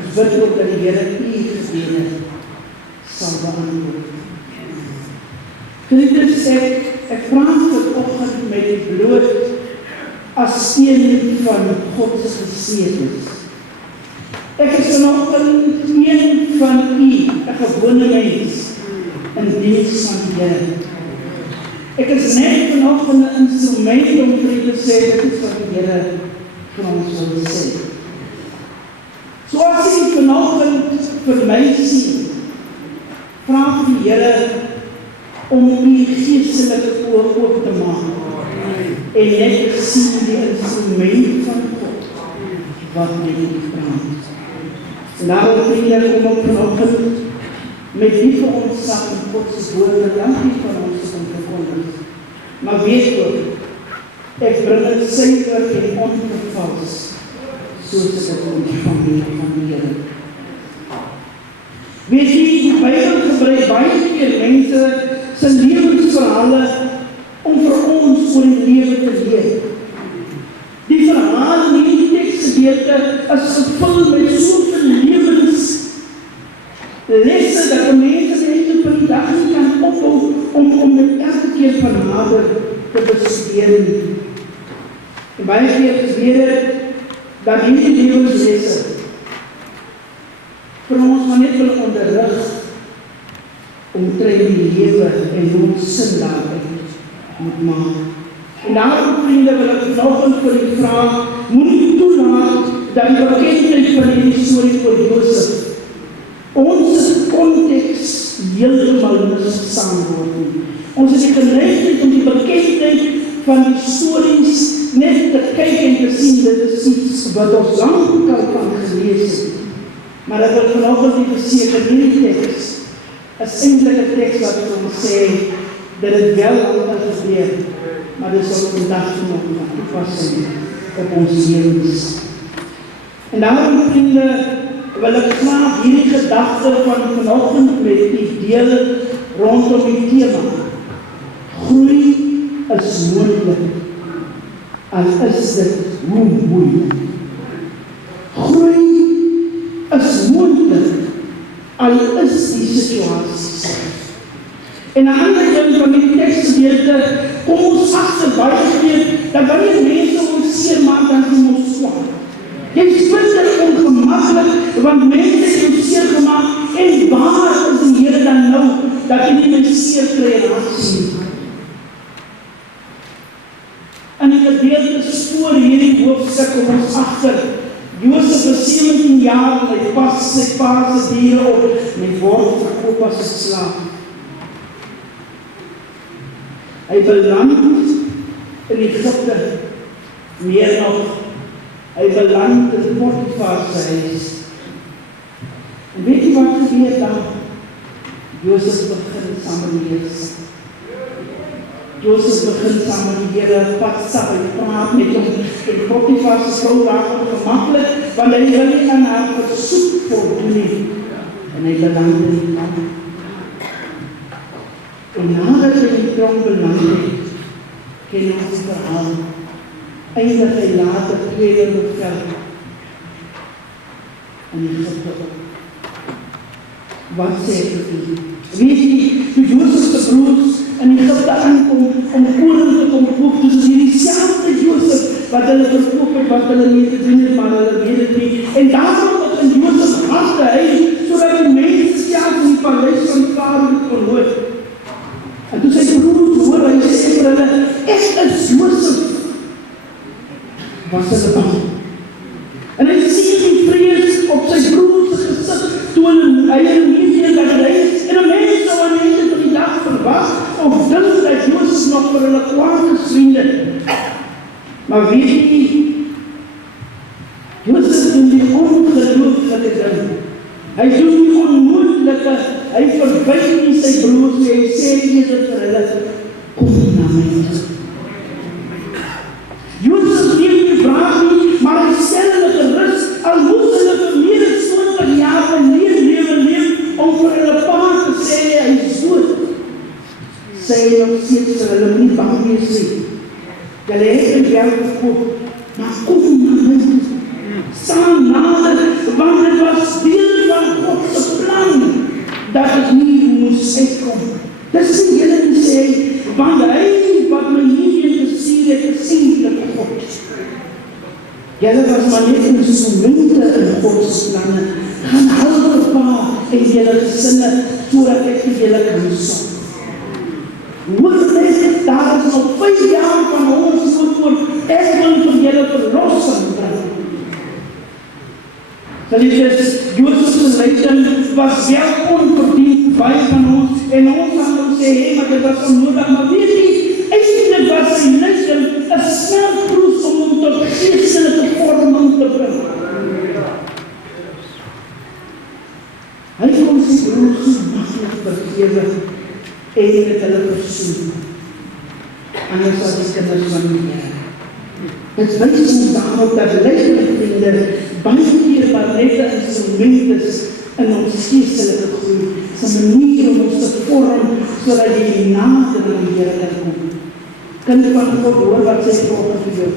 Ons bid ook dat die Here u gebede sal beantwoord. Geliefdes, ek praat vanoggend met u bloot as een van God se geseëndes. Ek is vanoggend een van u, 'n gewone mens in diens van die Here. Ek is net vanoggend 'n instrument om vir u te sê dit is wat die Here vir ons wil sê. So as u vanoggend vir my sien, vra die Here om u geestelike oë oop te maak en net te sien die instrument van God wat met u praat. En daarom vriende, kom ek vanoggend met diepe ontzag in God se woorde, dankie van ons om te verkondig. Maar weet ook, ek bring dit suiwer en onvervals, soos ek ontvang van die Here. Weet jy, die Bybel gebruik baie keer mense se lewensverhale om vir ons oor die lewe te leer. Die verhaal in die teksgedeelte is gevul met soveel lewenslesse dat die mense net op die dag nie kan ophou om dit elke keer van nader te bestudeer. En baie keer gebeur dat hierdie lewenslesse vir ons maar net wil onderrig omtrent die lewe en hoe ons sin daarin moet maak. En daarom, vriende, wil ek vanoggend vir u vra, moenie toelaat dat die bekendheid van die storie oor Josef ons konteks heeltemal misverstaan word. Ons is die geneigtheid om die bekendheid van die stories net te kyk en te sien, dit is iets wat ons lang al van gelees het. Maar ek wil vanoggend nie verseker hierdie teks is eintlik 'n teks wat ons sê dat dit wel altyd gebeur, maar dit sal vandag nog van toepassing op ons lewens. En daarom, vriende, wil ek graag hierdie gedagte van vanoggend met u deel rondom die tema. Groei is moontlik, al is dit hoe moeilik. Groei is moontlik, al is die situasie. En aan die ander kant van die tekstgedeelte kom ons agter baie keer dat wanneer mense ons seer maak, dan is ons kwaad. Jy vind dit ongemaklik, want mense het jou seer gemaak, en waar is die Here dan nou, dat jy nie my seer kry en aansien? En die gedeelte spoor hierdie hoofstuk om ons agter. Josef is 17 jaar, en hy pas sy pa se diere op, en hy word verkoop as 'n slaaf. Hy beland in Egypte, meer nog, hy beland in Potifar se huis. En weet jy wat gebeur dan? Josef begin saam met die Here. Josef begin saam met die Here, pad stap, hy praat met hom, en Potifar se vrou raak ongemaklik, want hy wil nie aan haar versoek voldoen nie. En hy beland in die land. En nadat hy in die tronk beland het, ken ons verhaal. Eindig hy later tweede bevel in Egypte. Wat sê hy? Weet jy, toe Josef se broers in Egypte aankom om koning te kom koop, dus hierdie selfde Josef wat hulle verkoop het, wat hulle nie gedoen het, maar hulle weet het nie. En daarom het in Josef harte hy, sodat die mense self in die paleis van Farao kon hoor. En toe sy broers hoor, hy sê vir hulle, ek is Josef. Was hulle bang. En hy sien die vrees op sy broers se gesig, toe hy nie dat hy is, en 'n mens sou aan die einde van die dag verwag, of dink dat Josef nog vir hulle kwaad geswiende. Maar weet jy, Josef doen die ongelooflike ding. Hy doen die onmoontlike, hy verwyder nie sy broers, hy sê eerder vir hulle, kom na my toe. Josef gee nie vraag nie, maar hy stel hulle gerus, al moes hulle vir meer as 20 jaar leef, om vir hulle pa te sê, hy is dood. Sê hy nog steeds vir hulle nie bang wees nie. Julle het die geld gekoop, maar kom na my toe. Staan nader, want dit was deel van God se plan, dat het nie moes uitkom. Dis die Here die sê, want hy wat my hierheen gestuur het, is eintlik God. Julle was maar net instrumente in God se planne. Gaan help pa en julle gesinne, sodat ek vir julle kan sorg. Hoor net, daar is nog 5 jaar van ons voor, ek wil vir julle verlossing bring. Geliefdes, Josef se lyding was wel onverdiend, baie van ons, en ons gaan ons sê, hey, maar dit was onnodig, maar weet jy, eintlik was sy lyding 'n smeltproes om hom tot geestelike vorming te bring. Hy kon sy broers so maklik vergewe, en het hulle versoen. Anders as die kinders van die Here. Dit wys ons daarop dat lyding, vriende, baie keer maar net 'n instrument is in ons geestelike groei. Dit is 'n manier om ons te vorm, sodat jy nader aan die Here kan kom. Kind van God, hoor wat sê God vir jou.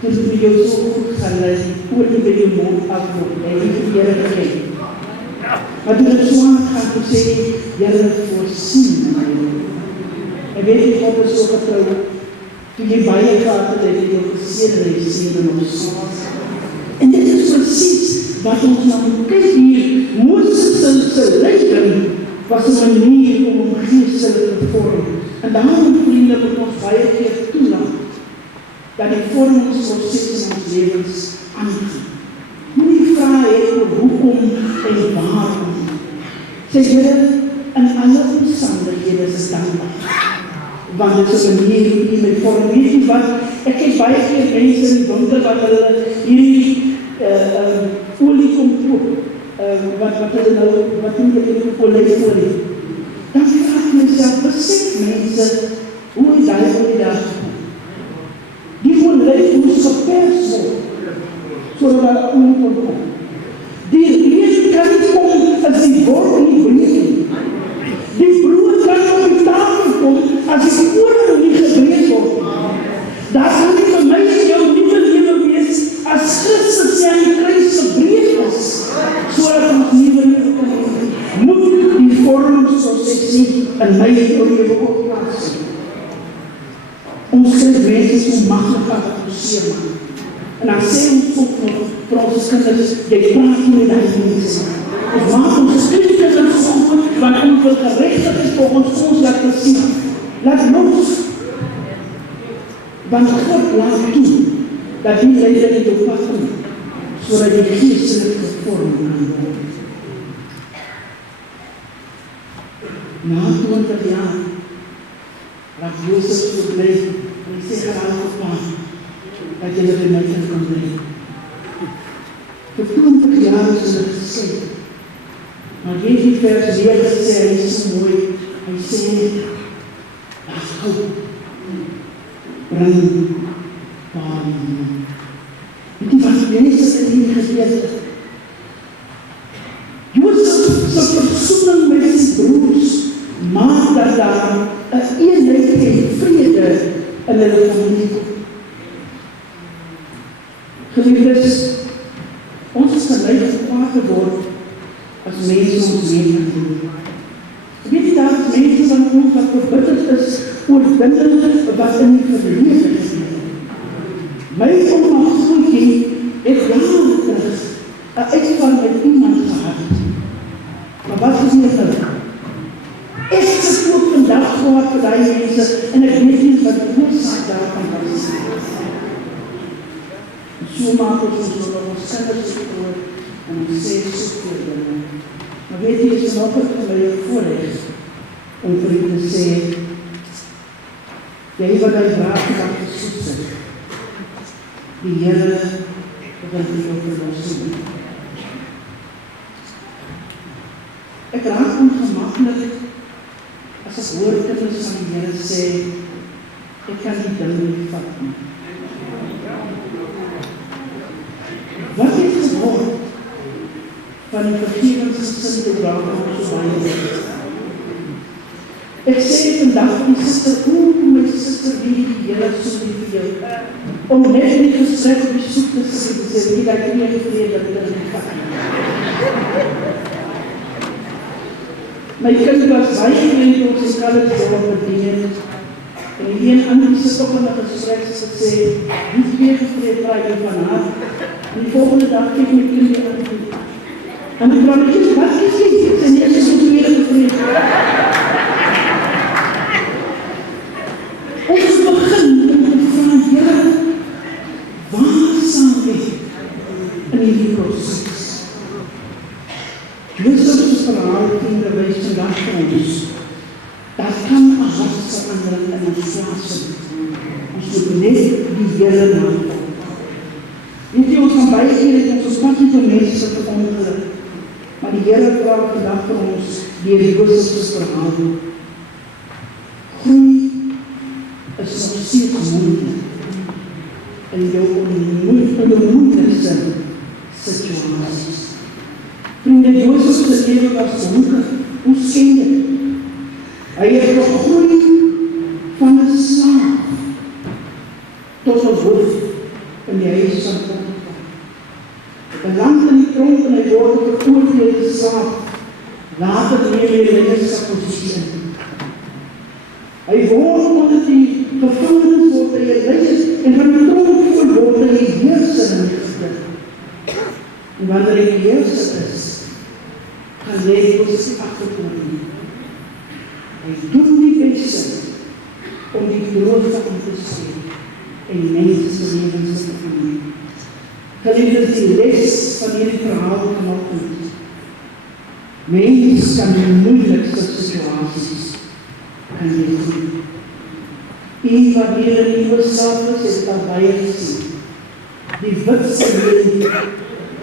Dit is vir jou so goed gaan, dat jy oor die by jou mond afkom, en jy die Here ken. Maar toe dit so aangaan, toe sê jy, Here voorsien my. En weet jy, God is so getrou. Toe jy baie gehad het, het jy jou geseën en jy sien in ons. En dit is precies wat ons nou kyk hier. Moses se lyding was 'n manier om hom geestelik te vorm. En daarom, vriende, moet ons baie keer toelaat dat die vormingsproses in ons lewens aangaan. Moenie vra oor hoekom en waarom. Sê Here, in alle omstandighede is dankbaar. want dit is 'n manier hoe jy my vorm. Weet jy wat, ek het baie keer mense in die winkel wat hulle hierdie olie kom koop, wat hulle nou, wat noem jy die olijfolie. Dan vraag ek myself, besef mense, hoe is die olie daar gekom? Die olie moes gepers word, sodat daar olie kon kom. Die reen kan nie kom as die bord nie breek nie. Die brood kan op die tafel kom as die olie nie gebreek word nie. Daar kan nie vir my en jou nuwe lewe wees as Christus aan die kruis gebreek is, sodat ons nuwe lewe kan hê. Moet die vorm soos ek sê in my lewe ook plaas. Ons skryf mense so maklik aan te seer maak. En dan sê ons ook nog vir ons kinders, jy praat nie met die mense. Ons maak ons kinders so goed, want ons wil gerechtig is vir ons laat sien. Laat los. Want God laat toe, dat die leider in jou pad kom, sodat die geestelike vorm kan word. Na 20 jaar, laat Josef so bly, en hy sê geraal gepaard, dat jy by my kan bly. Vir 20 jaar is hulle gesê, maar weet die vers 9 sê, hy is so mooi, hy sê, as hoop, bring paarden. Weet jy wat mense in die gedeelte? Josef se versoening met sy broers, maak dat daar 'n eenheid en vrede in hulle familie kom. Geliefdes, ons is geneig kwaad geword as mense ons mee kan doen. Weet jy, daar is mense van ons wat verbitterd is oor dinge wat in die verlede is. My oma Goedie het jare terug 'n uitval met iemand gehad. Maar wat is nie gelukkig? Ek sit ook vandag kwaad vir die mense en ek weet nie wat die oorsaak daarvan was. So maak ons ons kinders oor en ons sê soveel dinge. Maar weet jy, is nog vir my voorrecht om vir u te sê, jy wat die vraag kan gesoet, die Here wil vir jou verlossing. Ek raak ongemaklik as ek hoor kinders van die Here sê, ek kan die ding nie vat nie. Wat het geword van die vergewingsgesinde Abraham so baie? Ek sê vandag vir die sister, my sister, wie die Here so lief vir jou, om net in die gesprek op die soek te sê, wie dat nie vrede dat dit nie vat nie. My kind was baie vriend op sy college bedien, en die een ander sit op in die gesprek gesê, die twee gevreed waar jy van haar, en die volgende dag kyk my kind die ander. En ek vraag my, wat is die? Sy nie is die tweede gevreed. Ons begin om te vraag, Here, waar staan ek in die proces? Josef's verhaal kinderwys vandag vir ons. Daar kan 'n hartsverandering in ons plaasvind. Ons moet net die Here navolg. Weet jy, ons kan baie keer ons pad nie vir mense te ongeluk, maar die Here vra vandag vir ons deur Josef's verhaal. Groei is nog steeds moeilik in jou onmoeilikste situaties. Vriende, Josef se lewe was donker, ons ken dit. Hy het gegroei van 'n slaaf tot 'n hoof in die huis van Potifar. Beland in die tronk en hy word veroordeel as slaaf. Later neem hy leierskapposisie in. Hy word onder die gevangenis word hy 'n leier en van die tronk word hy heerser in die stad. En wanneer hy heerser is, gaan jy positief agterkom nie. Hy doen die beste om die geloof aan te sien en mense se lewens te verander. Geliefdes, die les van hierdie verhaal vanoggend. Mense kan in moeilikste situasies kan jy groei. U wat hier in die oorsaak is, het al baie gesien. Die witste lelie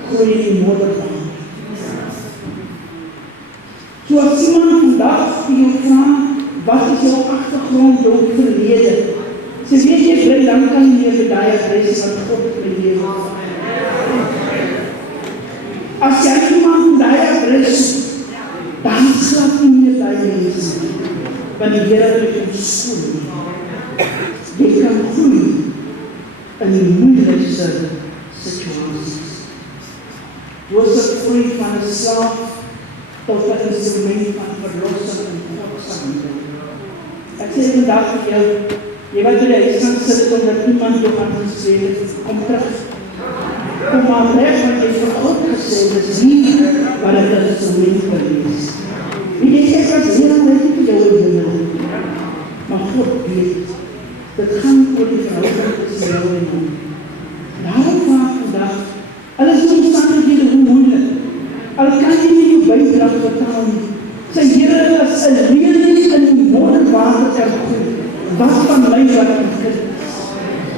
groei in die modderbaan. So as iemand vandag vir jou vraag, wat is jou agtergrond, jou verlede? Sê weet jy, bly lang kan jy meer die adres wat God in die lewe as jy iemand die adres dan slaap nie meer die mense want die Here het jou skool jy kan groei in die moeilikste situasies Josef groei van 'n slaaf tot 'n instrument van verlossing en godsdienst. Ek sê vandag vir jou, jy wat by die huis gaan sit omdat iemand jou aan gesê het, kom terug. Kom maar weg, want jy vir God gesê, dis nie wat het 'n instrument gewees. Wie jy ek was heel net vir jou in die hemel. Maar God weet, dit gaan oor die verhouding tussen jou en hom. Daarom vraag vandag, alles is omstandighede hoe moeilik. Al kan jy nie jou bydrag vertaal nie. Sy Here is 'n lelie in die modderwater ergroei. Wat van my wat een kind is?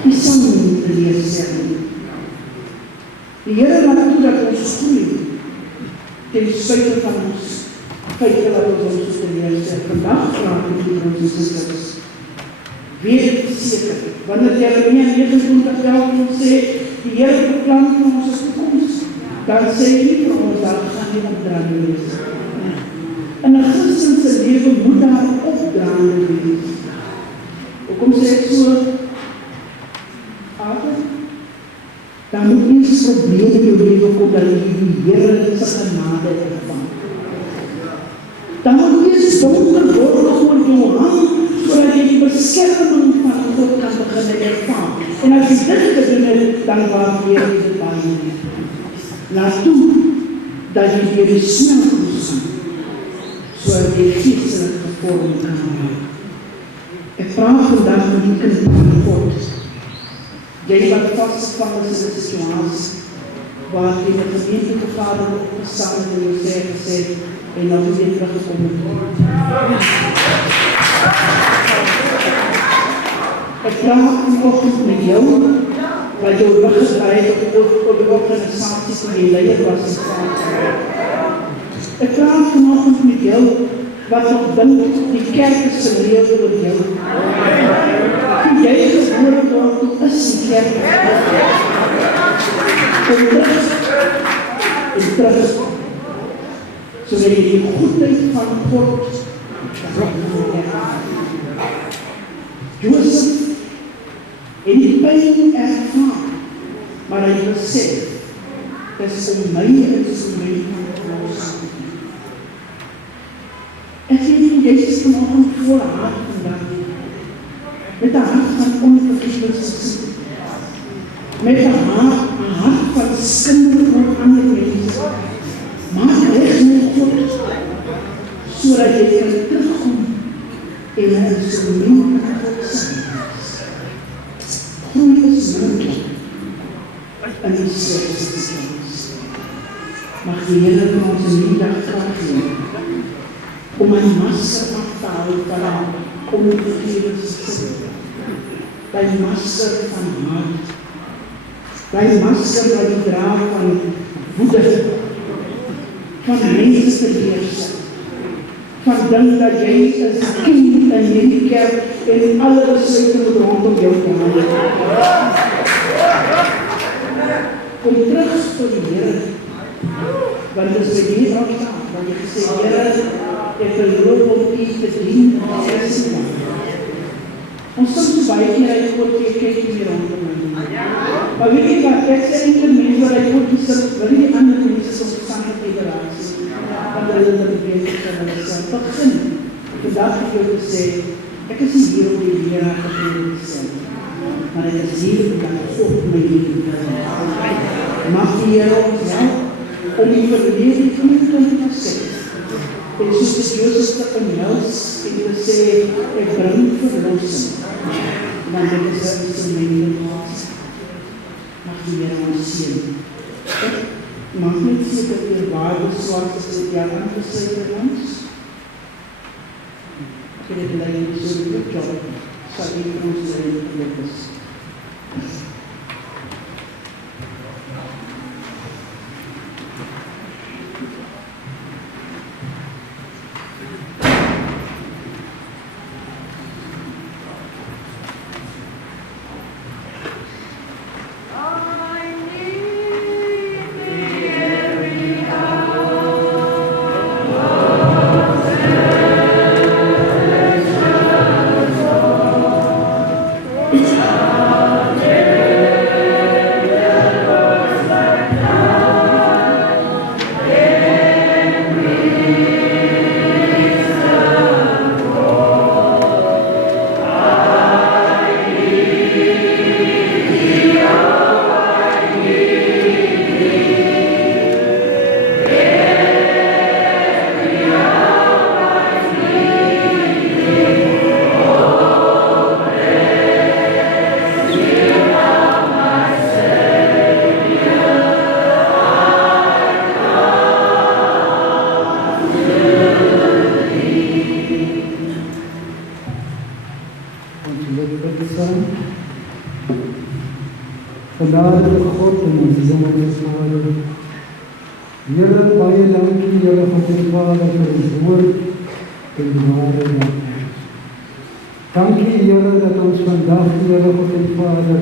Die sal nie teleurstelling nie. Die Here laat toe dat ons groei ten spyte van ons feite wat ons teleurstel. Vandag vraag ek die ons susters. Weet seker, wanneer Jeremia 29 ons sê, die Here beplan vir ons toekoms, dan sê hy vir ons, daar gaan nie opdraande wees. In 'n Christen se lewe moet daar opdraande wees. Hoekom sê ek so? Dan moet eers probleme in jou lewe kom, dat jy die Here se genade ervaar. Dan moet eers donker word oor jou hang, sodat jy die beskerming van God kan begin ervaar. En as jy dit gedoen het, dan waardeer jy dit baie meer. Laat toe, dat jy deur die smeltkoers gaan, sodat jy geestelik gevormd kan raak. Ek vraag vandag met die kind van God, jy wat vasgevang is in 'n situasie, waar jy met gemeente vader opgestaan en jou gesê, en nou weer teruggekom het. Ek vraag vanoggend met jou, wat jou rug gedraai het op die organisatie van die leier was. Ek vraag vanoggend met jou, wat nog dink die kerk is geleef oor jou. Toe jy geboren word, toe is die kerk kom terug, sodat jy die goedheid van God Josef en die pyn ervaar, maar hy besef, dis om my instrument van verlossing. Ek weet nie, jy is vanoggend vol hart vandag, met 'n hart van onvergifnis, met 'n hart van skinde van ander mense. Maak reg met God, sodat jy kan terugkom en 'n instrument van God sien. Groei is moontlik in die slegste tye. Mag die Here vir ons 'n nuwe dag krag gee, om 'n masker af te hou van onvergifnis, die masker van haat, die masker wat jy dra van woede, van mense te leerse, van dink dat jy is kind in hierdie kerk en alle besluite moet rondom jou gaan. Kom terug tot die Here, want dit is nie aanstaan, want jy sê, Here, ek beloof om U te dien, ons soms baie keer uit God, jy kyk nie meer rondom my. Maar weet jy wat, ek sê nie mense wat uit God gesit, wil nie ander mense soms saamgegeven raak, want hulle dit bezig van hulle self. Begin, vandag het jou gesê, ek is nie hier om die leraar gegeven te sê, maar ek is hier omdat God my leven kan. Mag die Here ons help om die verlede te sê. En soos die Josef te omhels en te sê, ek bring verlossing, want dit is wat ons in my leven was. Mag die Here ons seën. Mag niet zeker weer waarde zoals het dit jaar aangesluit bij ons. Ik heb het lijkt niet zo goed job. sal U vir ons lei en verlos. Genade God en ons Hemelse Vader. Here, baie dankie, Here God en Vader, vir ons woord en ware waarheid. Dankie, Here, dat ons vandag, Here God en Vader,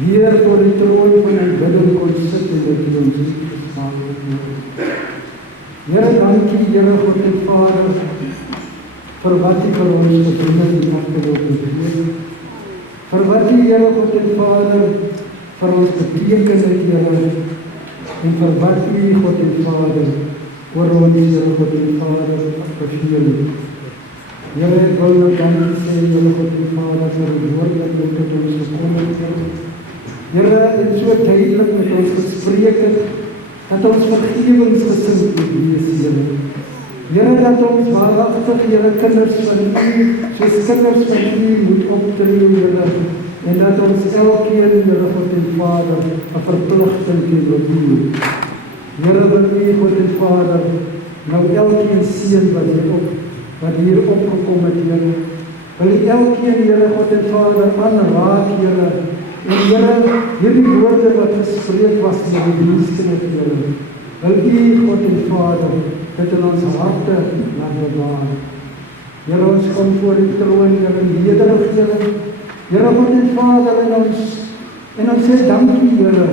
weer voor die troon van aanbidding kon sit en dat U ons lief gespaard het. Here, dankie, Here God en Vader, vir wat U vir ons gedoen het en afgelopen gegee. Vir wat U, Here God en Vader, vir ons beteken het, Here, en vir wat U, God en Vader, oor ons, Here God en Vader, beveel het. Here, ek wil nou dankie sê, Here God en Vader, vir die woord wat U tot ons gekom het. Here, en so duidelik met ons gespreek het, dat ons vergewensgesind moet wees, Here. Here, dat ons waarachtig, Here, kinders van U, soos kinders van U moet optree, Here, en dat ons elkeen, Here God en Vader, 'n verpligting teenoor U het. Here, wil U, God en Vader, nou elkeen seën wat hier opgekom het, Here. Wil U elkeen, Here God en Vader, aanraak, Here, en Here, hierdie woorde wat gespreek was in die dienskrif, Here. Wil U, God en Vader, dit in ons harte laat bewaar. Here, ons kom voor die troon, Here, nederig, Here. Here God en Vader, en ons sê dankie, Here,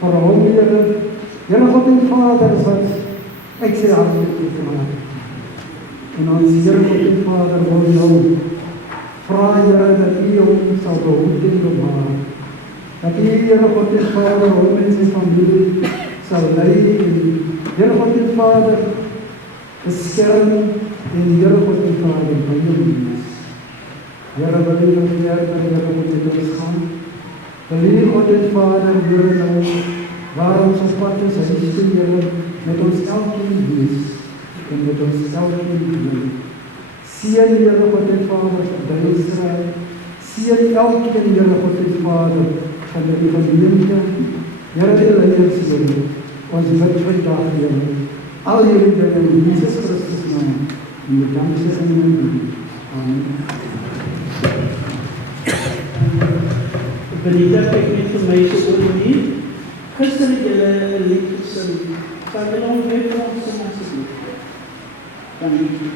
vir hom, Here. Here God en Vader, wat ek sê hartlik toegemaak. En ons Here God en Vader wil nou vra, Here, dat U hom sal behoed en bewaar. Dat U, Here God en Vader, hom en sy familie sal lei en Here God en Vader beskerm en Here God en Vader by U wees. Here, wil U nog verder, Here God met ons gaan. Wil U, God en Vader, Here nou, waar ons op pad is, huis toe, Here, met ons elkeen wees en met ons elkeen doen. Seën, Here God en Vader, vir Israel. Seën elkeen, Here God en Vader, van die gemeente. Here, die leiers, Here, ons bid vandag, Here, al hierdie dinge in Jesus Christus naam, en die danksegging in my naam. Amen. Benita, kyk net vir my so oor hier. Gister het julle 'n lied gesing. Kan julle hom weer vir ons sing asseblief? Dankie.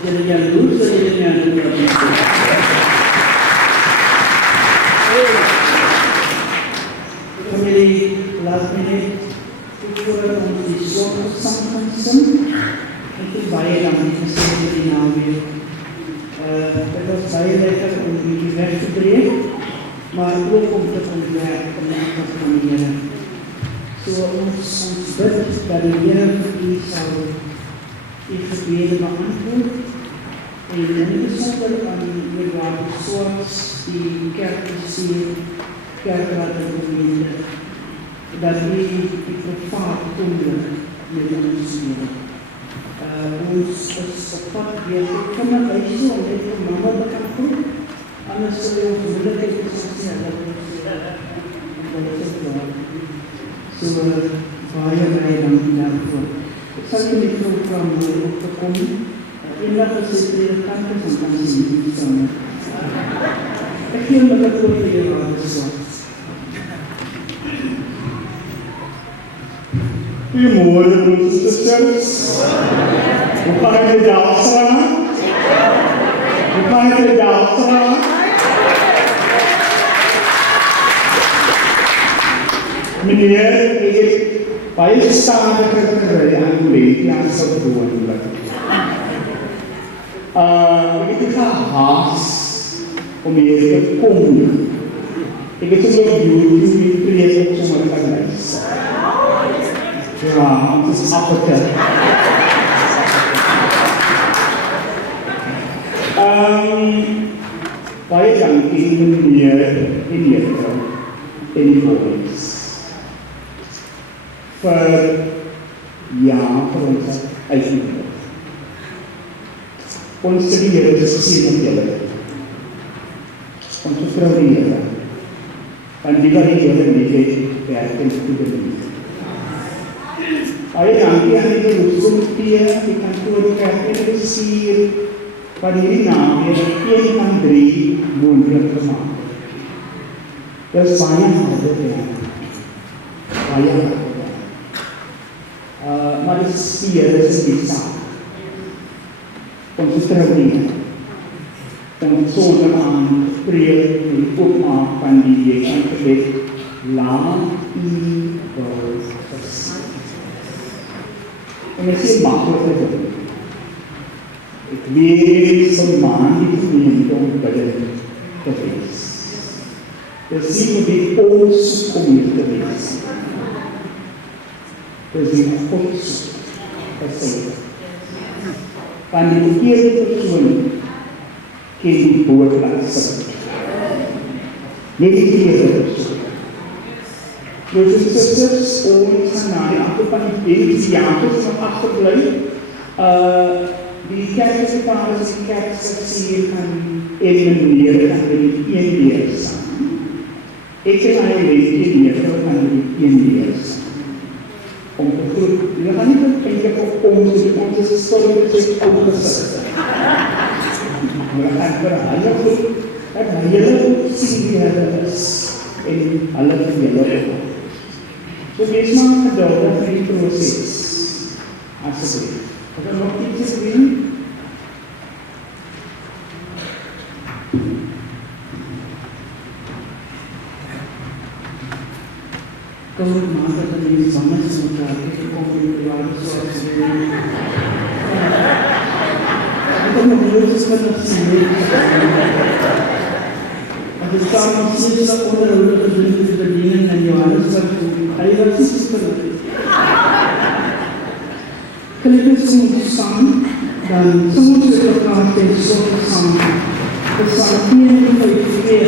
Jadi yang dulu saya yang Family last minute ukuran untuk disuruh sang-sang itu bayar yang disebut di Nawi. Terus saya lepas untuk diversifikasi, malu untuk melihat pendapat pemilihan. So ons bid dat die Here u sal u gebede beantwoord en in besonder aan die Raad Swarts, die kerkbestuur, kerkraad en gemeente, dat u die privaat ongeluk met ons neem. Ons is op pad weer van die huis om dit vir mama te kan doen, anders sal ons moeilikheid is dat ons is klaar. So, baie dankie daarvoor. Ek sal nie met program op te kom. Eendag as jy predikant is, dan kan jy nie staan. Ek gee my dat oor vir jou Raad Swarts. Goeiemôre broers en susters. Hoe gaan dit met Dalstra? Hoe gaan dit met Dalstra? Meneer, ek het baie staande gekry aan die media's op die woonlik. Ek het gehaas om hier te kom. Ek het so op YouTube die preek op sommer kan luister. Ja, het is afgetel. Baie dankie meneer en juffrou en die volgers. Vir ons uitnodiging. Ons sê die Here is gesien met julle. Ons vertrou die Here. En die wat die Here nie het, werk in goeie manier. Baie dankie aan die beroepskomitee, die kantoorkerk en die bestuur wat hierdie naweek 1 van 3 moontlik gemaak het. Dit is baie harde werk. Baie harde werk. Maar dit is die Here se saak. Ons vertrou die Here. Ons sonder aan preek en die oopmaak van die gebed, laat u wil gesien. En ek sê maklik dit. Ek weet so maan die gemeente om bidden te wees. Dit is nie die ons om hier te wees. Dit is die Gods gesê. Van die verkeerde persoon ken die boodplaats sit. Net die verkeerde persoon. Dus die sisters, ons gaan na die afloop van die Theaters nog afgebleven. Die kerksekretaris, die kerkseksie kan en meneer kan by die een leer staan. Ek en hy lees die meneer kan by die een leer staan. Om te groet, jy gaan nie eindelijk op ons is story sê opgesit. Maar ek vir hulle groet, ek hulle sien wie hulle is en hulle vir julle op. So wees maar geduldig vir die proses. Asseblief. Wat er nog iets doen? Koude maanden dat die zangers moet komen in de Raad Swarts. Ik heb nog nooit eens met nog zien. Want er staan nog steeds onderhouden gedoen voor de bediening en Johannesburg. Hij was niet veranderd. Gelukkig zien we staan, dan soms we elkaar tegen soorten samen. We staan 4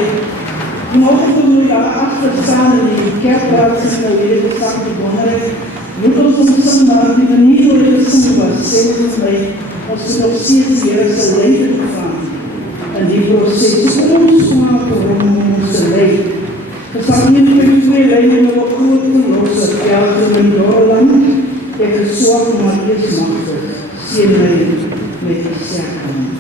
Mogen we daar achter staan in die kerkraad zijn dat we de zaak begonnen. Moet ons ons maar die manier hoe het gezien was, sê vir my, ons moet nog steeds die Here se leiding gaan. En die proces ons maak om ons te leid. Er staan hier 2 leidingen op groot verlosse, Kelvin en Doreland. Ek is swak, maar is machtig. Seën my met die sterke hand.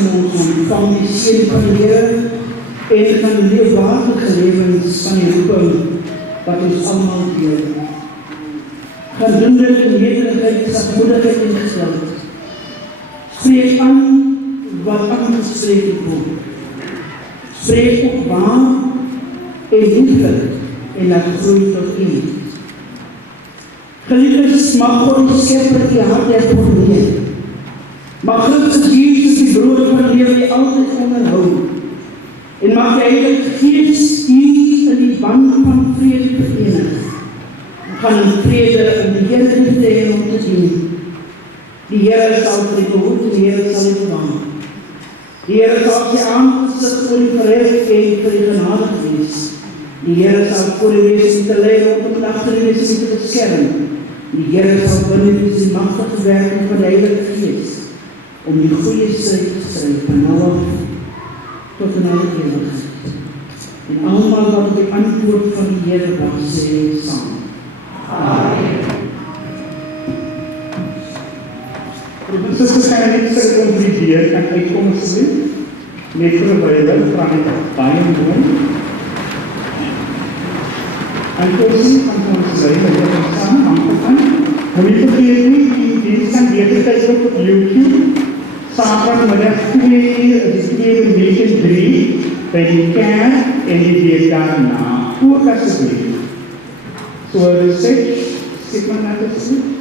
om ons ontvang die seën van die Here en van die leefwaardige lewens van die roeping wat ons almal deel. Gaan doen dit in nederigheid, sagmoedigheid en geduld. Spreek aan wat aangespreek word. Spreek op waar en lieflik en laat groei tot U. Geliefdes, mag God die Skepper die hart hervormeer. Mag Christus Jesus die brood van lewe U altyd onderhou. En mag die Heilige Gees U in die band van vrede verenig. Gaan in vrede in die Here liefde hê om te dien. Die Here sal vir U behoed, die Here sal U bewaar. Die Here sal sy aangesig oor U verhef en vir U genadig wees. Die Here sal voor U wees om te lei rondom en agter U wees om te beskerm. Die Here sal binne U die magtige werking van die Heilige Gees om die goeie stryd te stry van nou af tot in alle ewigheid. En almal wat die antwoord van die Here wag, sê saam. Amen. Susters, kan jy net sit om die deur kan uitkom asseblief? Net vir 'n Bybel, vra net baie mooi. En kursie kan ons sê dat jy saam aangaan. Moenie vergeet nie, die kan beter kyk op YouTube. Saterdagmiddag 2:00 is die 3 by die kerk en die week daarna. Hoe asseblief? So research, sit maar net asseblief.